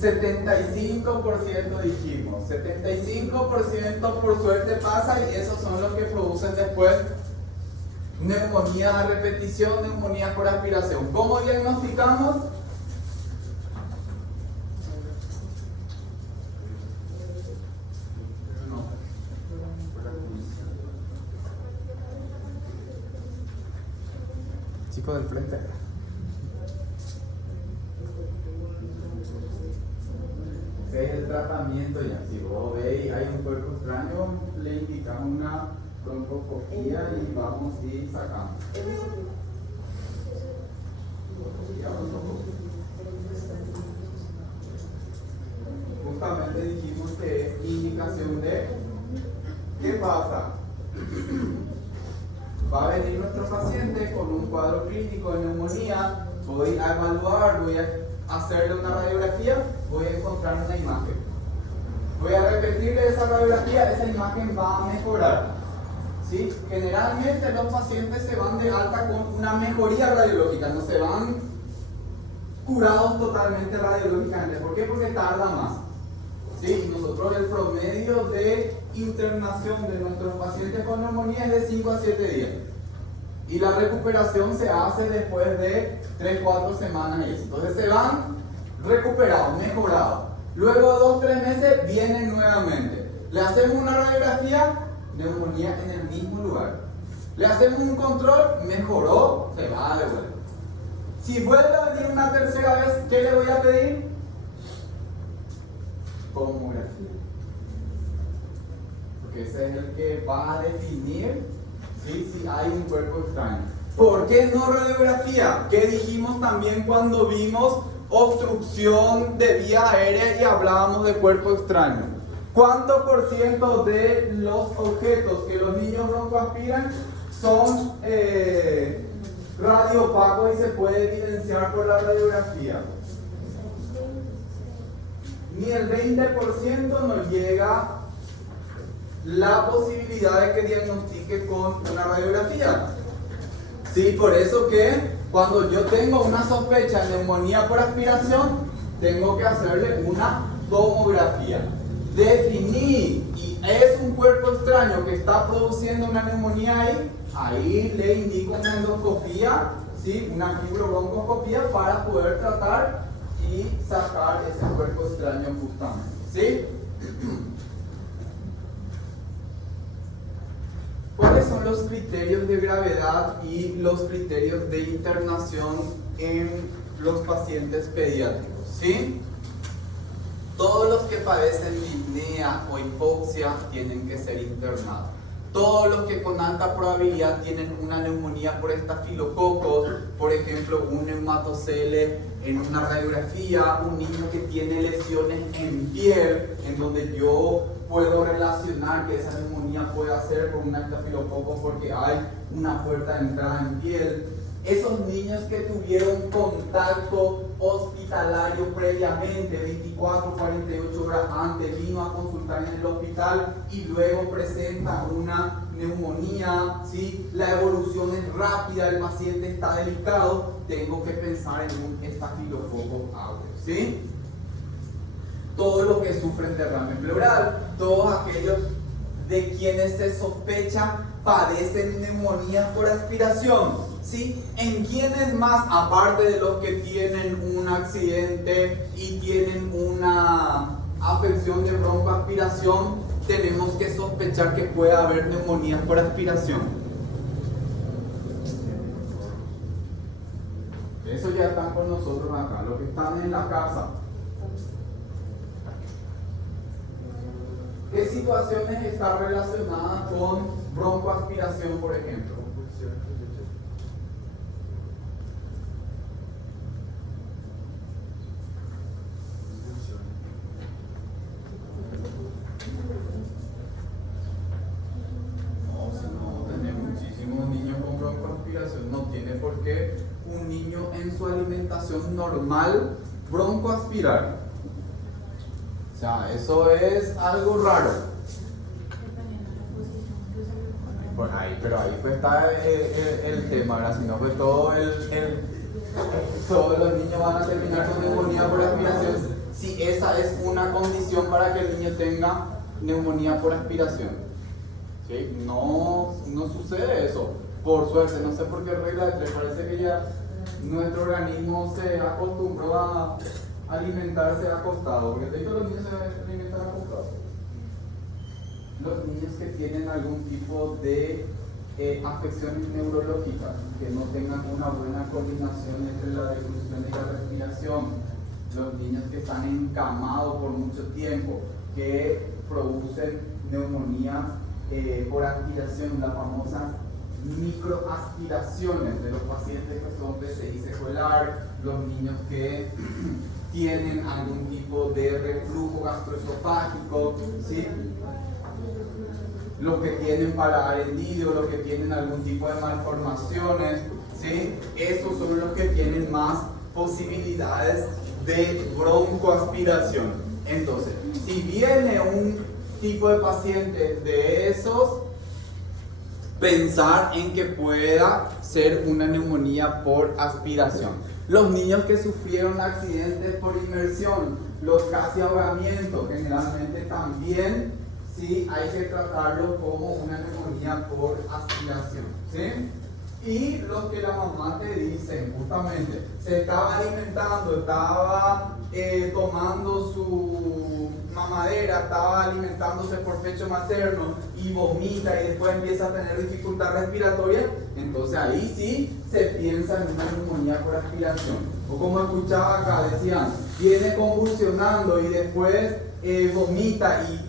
75% dijimos, 75% por suerte pasa y esos son los que producen después neumonía a repetición, neumonía por aspiración. ¿Cómo diagnosticamos? Chico del frente. Es el tratamiento ya. Si vos veis hay un cuerpo extraño, le indicamos una broncoscopía y vamos a ir sacando. Y abro los ojos. Justamente dijimos que es indicación de ¿qué pasa? Va a venir nuestro paciente con un cuadro clínico de neumonía, voy a evaluar, voy a hacerle una radiografía, voy a encontrar una imagen. Voy a repetirle esa radiografía, esa imagen va a mejorar. ¿Sí? Generalmente los pacientes se van de alta con una mejoría radiológica, no se van curados totalmente radiológicamente. ¿Por qué? Porque tarda más. ¿Sí? Nosotros el promedio de internación de nuestros pacientes con neumonía es de 5 a 7 días. Y la recuperación se hace después de 3-4 semanas. Entonces se van recuperados, mejorados. Luego de 2-3 meses vienen nuevamente. Le hacemos una radiografía, neumonía en el mismo lugar. Le hacemos un control, mejoró, se va de vuelta. Si vuelve a venir una tercera vez, ¿qué le voy a pedir? Tomografía. Porque ese es el que va a definir si hay un cuerpo extraño. ¿Por qué no radiografía? ¿Qué dijimos también cuando vimos obstrucción de vía aérea y hablábamos de cuerpo extraño? ¿Cuánto por ciento de los objetos que los niños broncoaspiran son radioopacos y se puede evidenciar por la radiografía? Ni el 20% nos llega la posibilidad de que diagnostique con una radiografía. Sí, por eso que cuando yo tengo una sospecha de neumonía por aspiración, tengo que hacerle una tomografía. Definí y es un cuerpo extraño que está produciendo una neumonía ahí le indico una endoscopía, ¿sí? Una fibrobroncoscopía para poder tratar y sacar ese cuerpo extraño justamente, ¿sí? ¿Cuáles son los criterios de gravedad y los criterios de internación en los pacientes pediátricos? ¿Sí? Todos los que padecen disnea o hipoxia tienen que ser internados. Todos los que con alta probabilidad tienen una neumonía por estafilococos, por ejemplo, un neumatocele en una radiografía, un niño que tiene lesiones en piel, en donde yo puedo relacionar que esa neumonía puede ser por un estafilococo porque hay una fuerte entrada en piel. Esos niños que tuvieron contacto hospitalario previamente, 24, 48 horas antes, vino a consultar en el hospital y luego presenta una neumonía, ¿sí? La evolución es rápida, el paciente está delicado, tengo que pensar en un estafilococo aureus, ¿sí? Todos los que sufren derrame pleural, todos aquellos de quienes se sospecha padecen neumonías por aspiración. ¿Sí? ¿En quiénes más, aparte de los que tienen un accidente y tienen una afección de broncoaspiración, tenemos que sospechar que puede haber neumonías por aspiración? Eso ya están con nosotros acá, los que están en la casa. ¿Qué situaciones están relacionadas con broncoaspiración, por ejemplo? No tiene por qué un niño en su alimentación normal broncoaspirar. O sea, eso es algo raro. Pues ahí, pero ahí pues está el tema, ¿verdad? Si no, pues todos los niños van a terminar con neumonía por aspiración. Si esa es una condición para que el niño tenga neumonía por aspiración. ¿Sí? No sucede eso. Por suerte, no sé por qué regla de tres, parece que ya nuestro organismo se acostumbró a alimentarse acostado, porque de hecho los niños se alimentan acostados. Los niños que tienen algún tipo de afecciones neurológicas, que no tengan una buena coordinación entre la deglución y la respiración, los niños que están encamados por mucho tiempo, que producen neumonías por aspiración, las famosas microaspiraciones de los pacientes que son PCI secuelar, los niños que tienen algún tipo de reflujo gastroesofágico, ¿sí? Los que tienen paladar hendido, los que tienen algún tipo de malformaciones, ¿sí? Esos son los que tienen más posibilidades de broncoaspiración. Entonces, si viene un tipo de paciente de esos, pensar en que pueda ser una neumonía por aspiración. Los niños que sufrieron accidentes por inmersión, los casi ahogamientos, generalmente también sí hay que tratarlo como una neumonía por aspiración, ¿sí? Y los que la mamá te dicen, justamente, se estaba alimentando, estaba tomando su mamadera, estaba alimentándose por pecho materno y vomita y después empieza a tener dificultad respiratoria, entonces ahí sí se piensa en una neumonía por aspiración. O como escuchaba acá, decían, viene convulsionando y después vomita y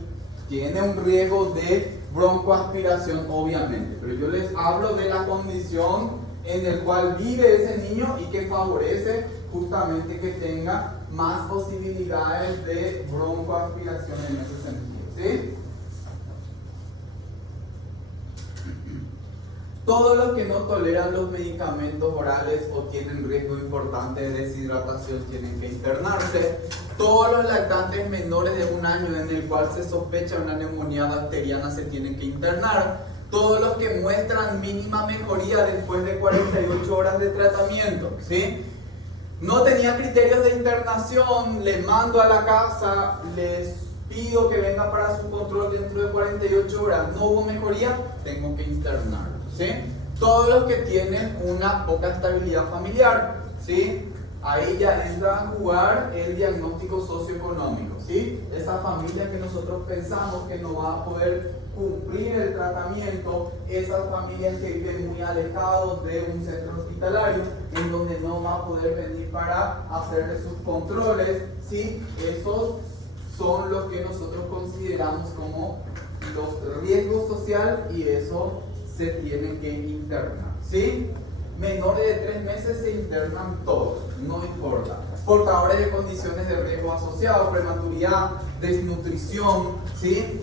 tiene un riesgo de broncoaspiración, obviamente, pero yo les hablo de la condición en la cual vive ese niño y que favorece justamente que tenga más posibilidades de broncoaspiración en ese sentido, ¿sí? Todos los que no toleran los medicamentos orales o tienen riesgo importante de deshidratación tienen que internarse. Todos los lactantes menores de 1 año en el cual se sospecha una neumonía bacteriana se tienen que internar. Todos los que muestran mínima mejoría después de 48 horas de tratamiento, ¿sí? No tenía criterios de internación, les mando a la casa, les pido que venga para su control dentro de 48 horas, no hubo mejoría, tengo que internarlo, ¿sí? Todos los que tienen una poca estabilidad familiar, ¿sí? Ahí ya entra a jugar el diagnóstico socioeconómico, ¿sí? Esa familia que nosotros pensamos que no va a poder cumplir el tratamiento, esas familias que viven muy alejados de un centro hospitalario, en donde no va a poder venir para hacerle sus controles, ¿sí? Esos son los que nosotros consideramos como los riesgos sociales y eso se tiene que internar, ¿sí? Menores de 3 meses se internan todos, no importa. Portadores de condiciones de riesgo asociados, prematuridad, desnutrición, ¿sí?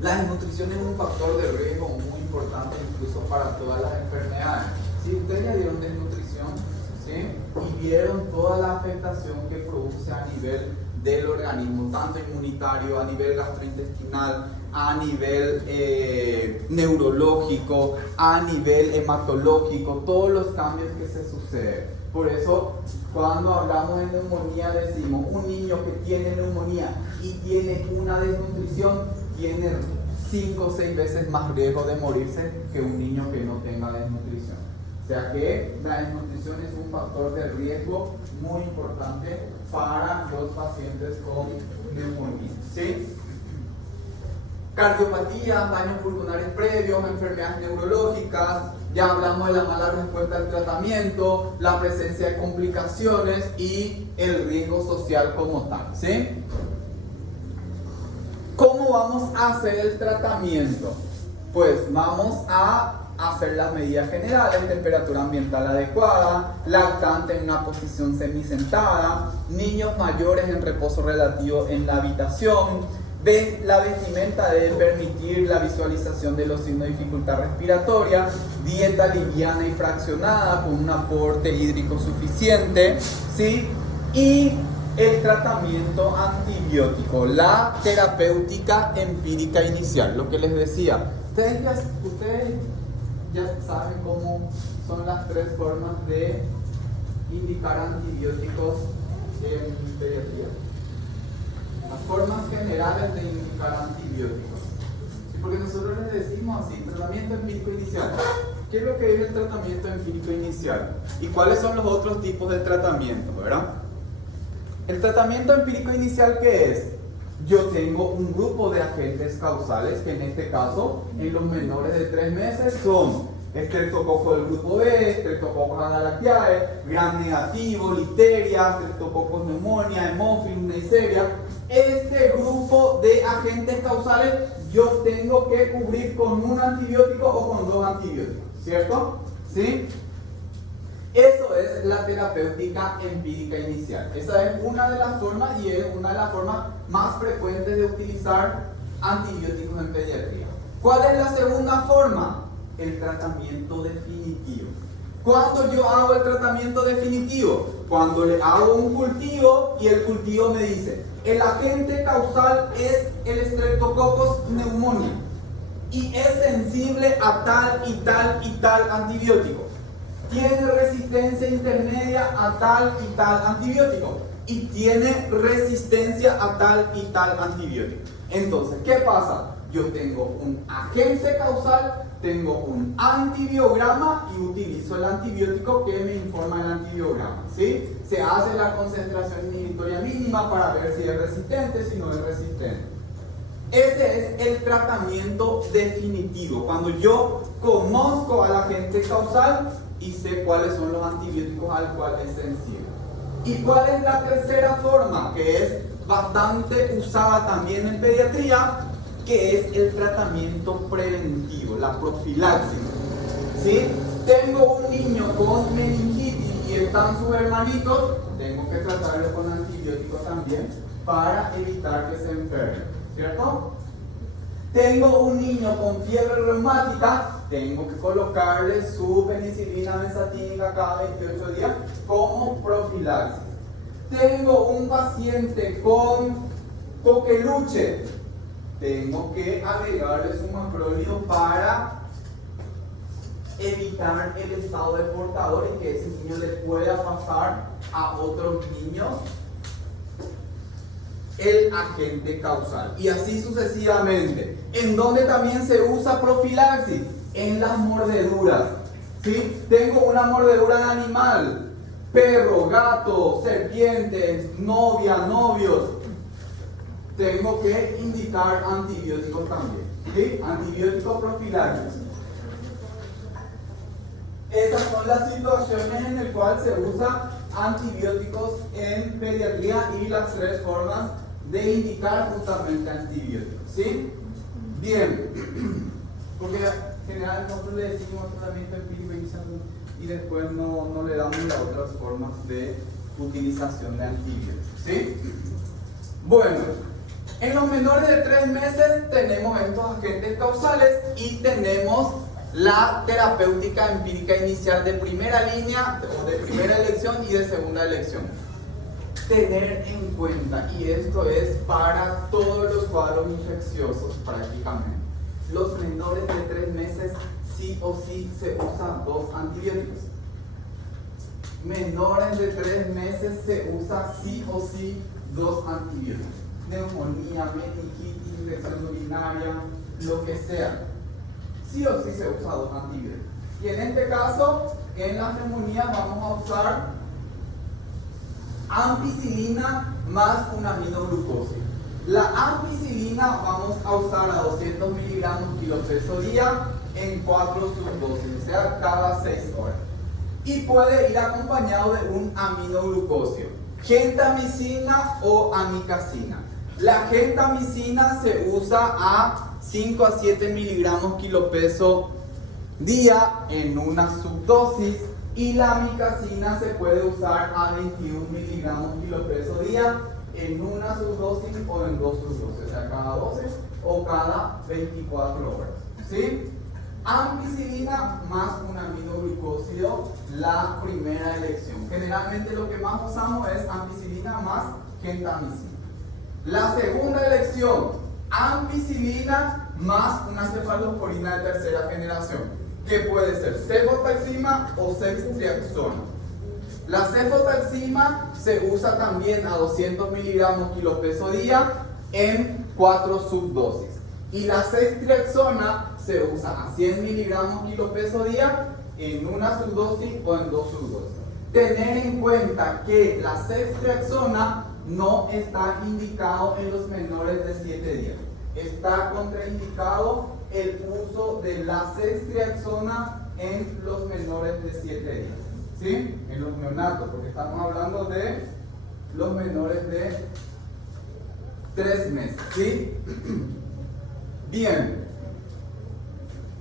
La desnutrición es un factor de riesgo muy importante incluso para todas las enfermedades. ¿Sí? Ustedes ya dieron desnutrición, ¿sí? Y vieron toda la afectación que produce a nivel del organismo, tanto inmunitario, a nivel gastrointestinal, a nivel neurológico, a nivel hematológico, todos los cambios que se suceden. Por eso, cuando hablamos de neumonía, decimos un niño que tiene neumonía y tiene una desnutrición, tiene 5 o 6 veces más riesgo de morirse que un niño que no tenga desnutrición. O sea que la desnutrición es un factor de riesgo muy importante para los pacientes con neumonía, ¿sí? Cardiopatías, daños pulmonares previos, enfermedades neurológicas, ya hablamos de la mala respuesta al tratamiento, la presencia de complicaciones y el riesgo social como tal, ¿sí? ¿Cómo vamos a hacer el tratamiento? Pues vamos a hacer las medidas generales: temperatura ambiental adecuada, lactante en una posición semisentada, niños mayores en reposo relativo en la habitación. La vestimenta debe permitir la visualización de los signos de dificultad respiratoria, dieta liviana y fraccionada con un aporte hídrico suficiente, ¿sí? Y el tratamiento antibiótico, la terapéutica empírica inicial, lo que les decía. Ustedes ya saben cómo son las 3 formas de indicar antibióticos en pediatría. Las formas generales de indicar antibióticos. ¿Sí? Porque nosotros les decimos así, tratamiento empírico inicial. ¿Qué es lo que es el tratamiento empírico inicial? ¿Y cuáles son los otros tipos de tratamiento, verdad? El tratamiento empírico inicial, ¿qué es? Yo tengo un grupo de agentes causales que en este caso, en los menores de 3 meses, son Streptococcus del grupo B, Streptococcus agalactiae, gram negativo, listeria, Streptococcus pneumonia, Haemophilus, Neisseria. este grupo de agentes causales yo tengo que cubrir con un antibiótico o con 2 antibióticos, ¿cierto? ¿Sí? Eso es la terapéutica empírica inicial. Esa es una de las formas y es una de las formas más frecuentes de utilizar antibióticos en pediatría. ¿Cuál es la segunda forma? El tratamiento definitivo. ¿Cuándo yo hago el tratamiento definitivo? Cuando le hago un cultivo y el cultivo me dice, el agente causal es el Streptococcus pneumoniae y es sensible a tal y tal y tal antibiótico. Tiene resistencia intermedia a tal y tal antibiótico y tiene resistencia a tal y tal antibiótico. Entonces, ¿qué pasa? Yo tengo un agente causal, tengo un antibiograma y utilizo el antibiótico que me informa el antibiograma, ¿sí? Se hace la concentración inhibitoria mínima para ver si es resistente, si no es resistente. Ese es el tratamiento definitivo, cuando yo conozco al agente causal y sé cuáles son los antibióticos al cual es sensible. ¿Y cuál es la tercera forma? Que es bastante usada también en pediatría, que es el tratamiento preventivo, la profilaxis. ¿Sí? Tengo un niño con meningitis y están sus hermanitos, tengo que tratarlo con antibióticos también para evitar que se enferme, ¿cierto? Tengo un niño con fiebre reumática, tengo que colocarle su penicilina benzatínica cada 28 días como profilaxis. Tengo un paciente con coqueluche, tengo que agregarle su macróleo para evitar el estado de portador y que ese niño le pueda pasar a otros niños el agente causal. Y así sucesivamente. ¿En dónde también se usa profilaxis? En las mordeduras. ¿Sí? Tengo una mordedura de animal, perro, gato, serpientes, novia, novios. Tengo que indicar antibióticos también. ¿Sí? Antibiótico profilaxis. Esas son las situaciones en las cuales se usa antibióticos en pediatría y las 3 formas de indicar justamente antibióticos. ¿Sí? Bien. Porque generalmente nosotros le decimos tratamiento empírico y después no le damos las otras formas de utilización de antibióticos. ¿Sí? Bueno, en los menores de 3 meses tenemos estos agentes causales y tenemos la terapéutica empírica inicial de primera línea, o de primera elección y de segunda elección. Tener en cuenta, y esto es para todos los cuadros infecciosos prácticamente, los menores de 3 meses sí o sí se usan 2 antibióticos. Menores de 3 meses se usa sí o sí 2 antibióticos. Neumonía, meningitis, infección urinaria, lo que sea. Sí o sí se usa 2 antibióticos. Y en este caso, en las neumonías vamos a usar ampicilina más un aminoglucósido. La ampicilina vamos a usar a 200 miligramos kilo peso día en 4 subdosis, o sea, cada 6 horas. Y puede ir acompañado de un aminoglucósido, gentamicina o amicacina. La gentamicina se usa a 5 a 7 miligramos kilo peso día en una subdosis y la amicacina se puede usar a 21 miligramos kilo peso día en una subdosis o en 2 subdosis, o sea, cada 12 o cada 24 horas. ¿Sí? Ampicilina más un aminoglucósido, la primera elección. Generalmente lo que más usamos es ampicilina más gentamicina. La segunda elección, ampicilina más una cefalosporina de tercera generación, que puede ser cefotaxima o ceftriaxona. La cefotaxima se usa también a 200 miligramos kilo peso día en 4 subdosis. Y la ceftriaxona se usa a 100 miligramos kilo peso día en una subdosis o en 2 subdosis. Tener en cuenta que la ceftriaxona no está indicado en los menores de 7 días. Está contraindicado el uso de la ceftriaxona en los menores de 7 días. ¿Sí? En los neonatos, porque estamos hablando de los menores de 3 meses, ¿sí? Bien.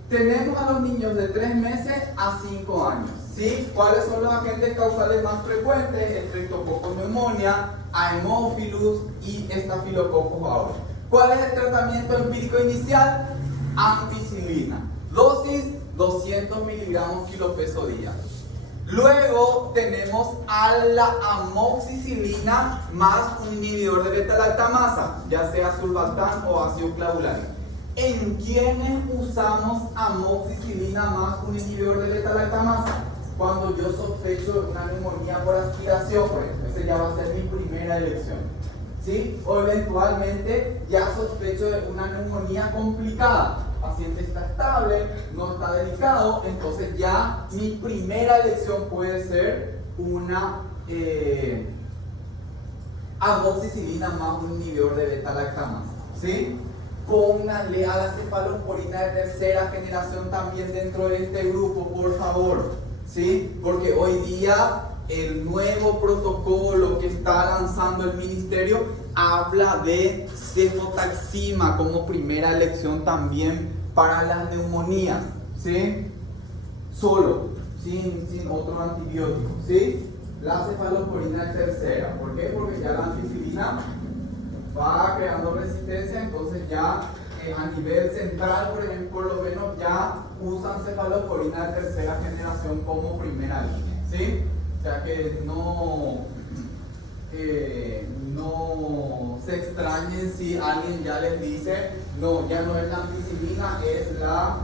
Tenemos a los niños de 3 meses a 5 años, ¿sí? ¿Cuáles son los agentes causales más frecuentes? Streptococcus pneumonia, Haemophilus y Staphylococcus aureus. ¿Cuál es el tratamiento empírico inicial? Ampicilina. Dosis 200 miligramos kilopeso día. Luego tenemos a la amoxicilina más un inhibidor de beta-lactamasa, ya sea sulbactam o ácido clavulanic. ¿En quiénes usamos amoxicilina más un inhibidor de beta-lactamasa? Cuando yo sospecho de una neumonía por aspiración, pues esa ya va a ser mi primera elección, ¿sí? O eventualmente ya sospecho de una neumonía complicada. El paciente está estable, no está delicado, entonces ya mi primera elección puede ser una amoxicilina más un inhibidor de beta-lactamasa, ¿sí? Pónganle a la cefalosporina de tercera generación también dentro de este grupo, por favor, ¿sí? Porque hoy día el nuevo protocolo que está lanzando el ministerio habla de cefotaxima como primera elección también para las neumonías, ¿sí? Solo, sin otro antibiótico, ¿sí? La cefalosporina de tercera. ¿Por qué? Porque ya la ampicilina va creando resistencia, entonces ya a nivel central, por ejemplo, por lo menos ya usan cefalosporina de tercera generación como primera línea, ¿sí? O sea que no se extrañen si alguien ya les dice, no, ya no es la ampicilina, es la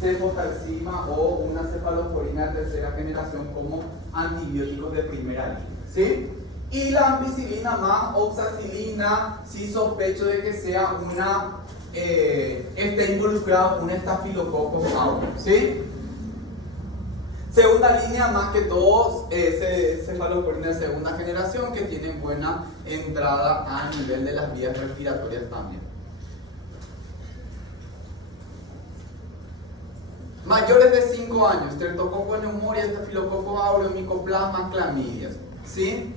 cefotaxima o una cefalosporina de tercera generación como antibióticos de primera línea, ¿sí? Y la ampicilina más oxacilina, si sospecho de que sea una, esté involucrado un Staphylococcus aureus, ¿sí? Segunda línea, más que todo, cefalosporina de segunda generación que tienen buena entrada a nivel de las vías respiratorias también. Mayores de 5 años, Streptococcus pneumoniae, Staphylococcus aureus, Mycoplasma, clamidias, ¿sí?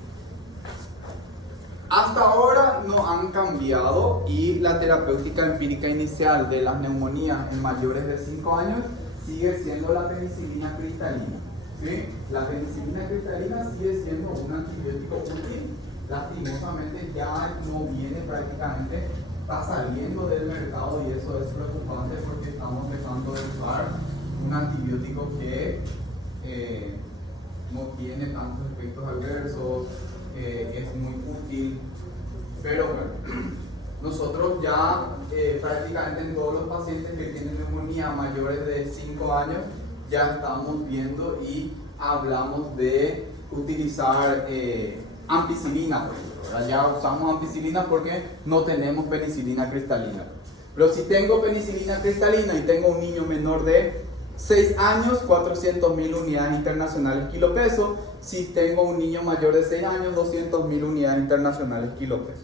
Hasta ahora no han cambiado y la terapéutica empírica inicial de las neumonías en mayores de 5 años sigue siendo la penicilina cristalina, ¿sí? La penicilina cristalina sigue siendo un antibiótico útil. Lastimosamente ya no viene prácticamente, está saliendo del mercado y eso es preocupante porque estamos dejando de usar un antibiótico que no tiene tantos efectos adversos, es muy útil, pero bueno, nosotros ya prácticamente en todos los pacientes que tienen neumonía mayores de 5 años ya estamos viendo y hablamos de utilizar ampicilina, ¿verdad? Ya usamos ampicilina porque no tenemos penicilina cristalina. Pero si tengo penicilina cristalina y tengo un niño menor de 6 años, 400.000 unidades internacionales kilopeso. Si tengo un niño mayor de 6 años, 200.000 unidades internacionales kilopeso.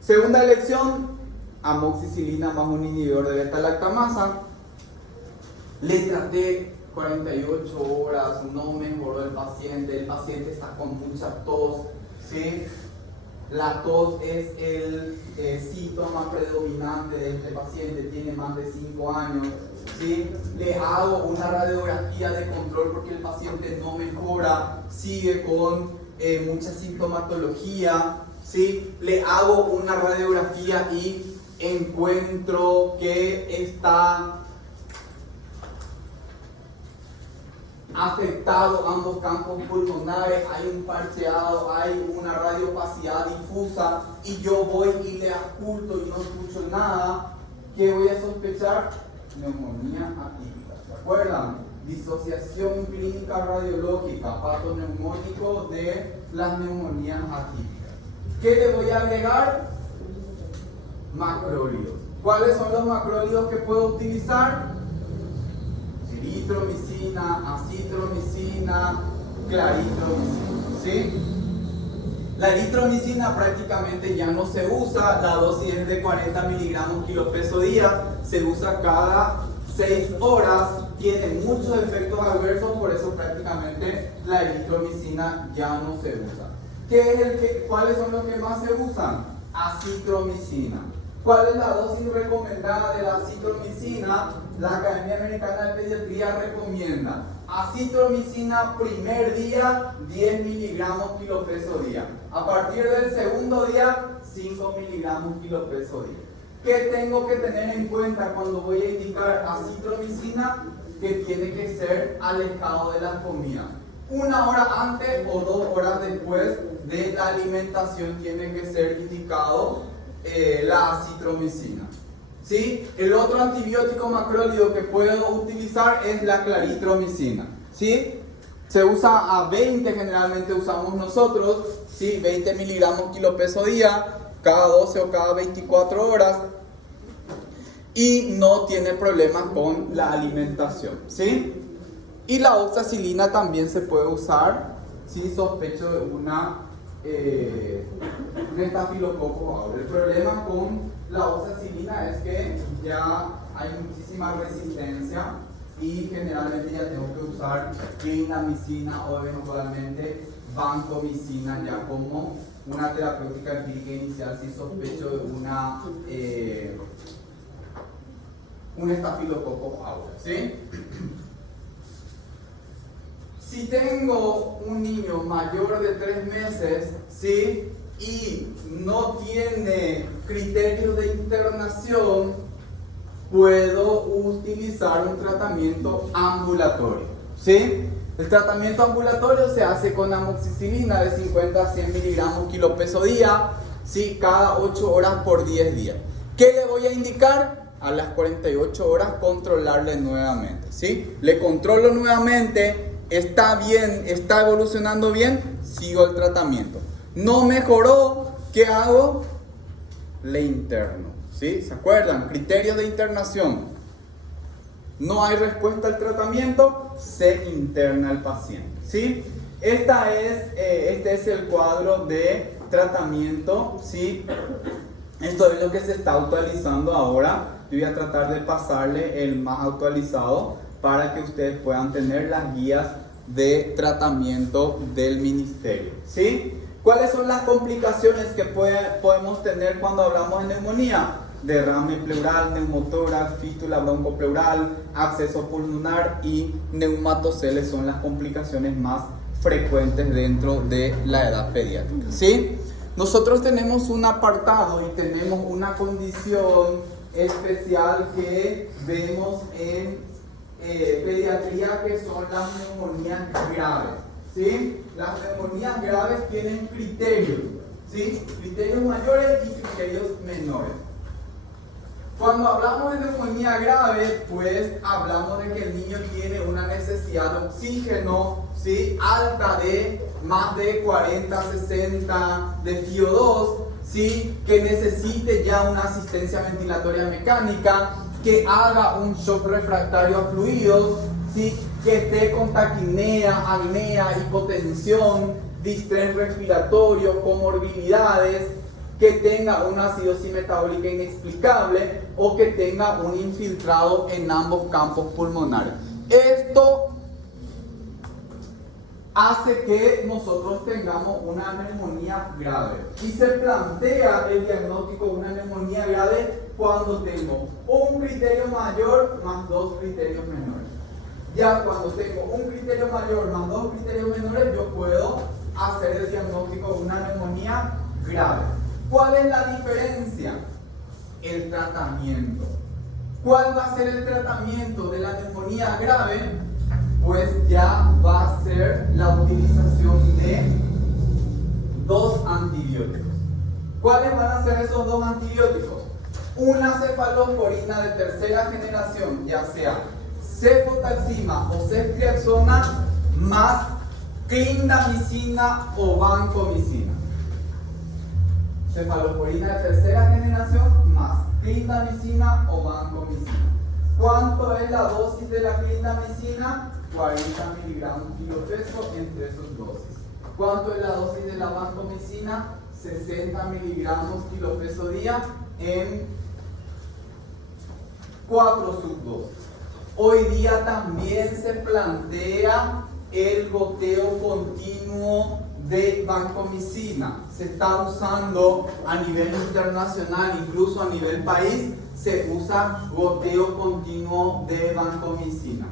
Segunda elección, amoxicilina más un inhibidor de beta-lactamasa. Le traté 48 horas, no mejoró el paciente está con mucha tos, ¿sí? La tos es el síntoma predominante de este paciente, tiene más de 5 años, ¿sí? Le hago una radiografía de control porque el paciente no mejora, sigue con mucha sintomatología, ¿sí? Le hago una radiografía y encuentro que está afectado ambos campos pulmonares, hay un parcheado, hay una radiopacidad difusa y yo voy y le oculto y no escucho nada. ¿Qué voy a sospechar? Neumonía atípica, ¿se acuerdan? Disociación clínica radiológica, patoneumónico de las neumonías atípicas. ¿Qué le voy a agregar? Macrólidos. ¿Cuáles son los macrólidos que puedo utilizar? Eritromicina, acitromicina, claritromicina, ¿sí? La eritromicina prácticamente ya no se usa, la dosis es de 40 miligramos kilopeso día, se usa cada 6 horas, tiene muchos efectos adversos, por eso prácticamente la eritromicina ya no se usa. ¿Cuáles son los que más se usan? acitromicina. ¿Cuál es la dosis recomendada de la acitromicina? La Academia Americana de Pediatría recomienda acitromicina primer día 10 miligramos kilo peso día. A partir del segundo día 5 miligramos kilo peso día. ¿Qué tengo que tener en cuenta cuando voy a indicar acitromicina? Que tiene que ser alejado de las comidas. 1 hora antes o 2 horas después de la alimentación tiene que ser indicado la acitromicina. ¿Sí? El otro antibiótico macrólido que puedo utilizar es la claritromicina. ¿Sí? Se usa a 20, generalmente usamos nosotros, ¿sí? 20 miligramos kilo peso día, cada 12 o cada 24 horas. Y no tiene problemas con la alimentación. ¿Sí? Y la oxacilina también se puede usar si sospecho de un estafilococo aureus. El problema con la oxacilina es que ya hay muchísima resistencia y generalmente ya tengo que usar clindamicina o eventualmente vancomicina ya como una terapéutica empírica inicial si sospecho de un estafilococo aureus. ¿Sí? Si tengo un niño mayor de 3 meses, ¿sí? Y no tiene criterios de internación, puedo utilizar un tratamiento ambulatorio, ¿sí? El tratamiento ambulatorio se hace con amoxicilina de 50 a 100 miligramos kilo peso día, ¿sí? Cada 8 horas por 10 días. ¿Qué le voy a indicar? A las 48 horas controlarle nuevamente, ¿sí? Le controlo nuevamente. Está bien, está evolucionando bien, sigo el tratamiento. No mejoró, ¿qué hago? Le interno. ¿Sí? ¿Se acuerdan? Criterios de internación. No hay respuesta al tratamiento, se interna el paciente. ¿Sí? Este es el cuadro de tratamiento. ¿Sí? Esto es lo que se está actualizando ahora. Yo voy a tratar de pasarle el más actualizado para que ustedes puedan tener las guías de tratamiento del ministerio. ¿Sí? ¿Cuáles son las complicaciones que podemos tener cuando hablamos de neumonía? Derrame pleural, neumotórax, fístula broncopleural, acceso pulmonar y neumatoceles son las complicaciones más frecuentes dentro de la edad pediátrica. ¿Sí? Nosotros tenemos un apartado y tenemos una condición especial que vemos en pediatría, que son las neumonías graves. ¿Sí? Las neumonías graves tienen criterios, ¿sí? Criterios mayores y criterios menores. Cuando hablamos de neumonía grave, pues hablamos de que el niño tiene una necesidad de oxígeno, ¿sí? Alta de más de 40, 60 de FiO2, ¿sí? Que necesite ya una asistencia ventilatoria mecánica, que haga un shock refractario a fluidos, ¿sí? Que esté con taquipnea, apnea, hipotensión, distrés respiratorio, comorbilidades, que tenga una acidosis metabólica inexplicable o que tenga un infiltrado en ambos campos pulmonares. Esto hace que nosotros tengamos una neumonía grave. Y se plantea el diagnóstico de una neumonía grave cuando tengo un criterio mayor más 2 criterios menores. Ya cuando tengo un criterio mayor más 2 criterios menores, yo puedo hacer el diagnóstico de una neumonía grave. ¿Cuál es la diferencia? El tratamiento. ¿Cuál va a ser el tratamiento de la neumonía grave? Pues ya va a ser la utilización de 2 antibióticos. ¿Cuáles van a ser esos 2 antibióticos? Una cefalosporina de tercera generación, ya sea cefotaxima o ceftriaxona, más clindamicina o vancomicina. Cefalosporina de tercera generación más clindamicina o vancomicina. ¿Cuánto es la dosis de la clindamicina? 40 miligramos kilo peso entre sus dosis. ¿Cuánto es la dosis de la vancomicina? 60 miligramos kilo peso día en 4 subdosis. Hoy día también se plantea el goteo continuo de vancomicina se está usando a nivel internacional, incluso a nivel país, se usa goteo continuo de vancomicina.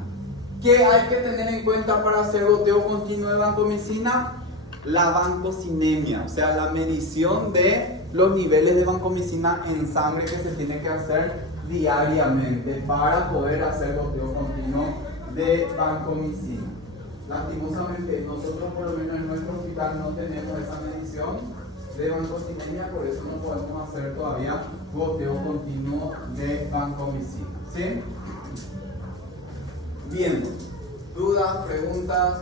¿Qué hay que tener en cuenta para hacer goteo continuo de vancomicina? La vancocinemia, o sea, la medición de los niveles de vancomicina en sangre que se tiene que hacer diariamente para poder hacer goteo continuo de vancomicina. Lastimosamente, nosotros por lo menos en nuestro hospital no tenemos esa medición de vancocinemia, por eso no podemos hacer todavía goteo continuo de vancomicina. ¿Sí? Bien, ¿dudas, preguntas?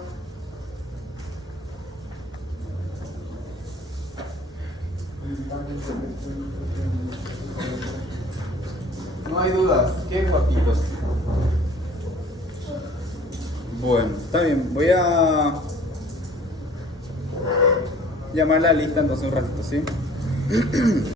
No hay dudas. ¿Qué, papitos? Bueno, está bien. Voy a llamar la lista entonces un ratito, ¿sí?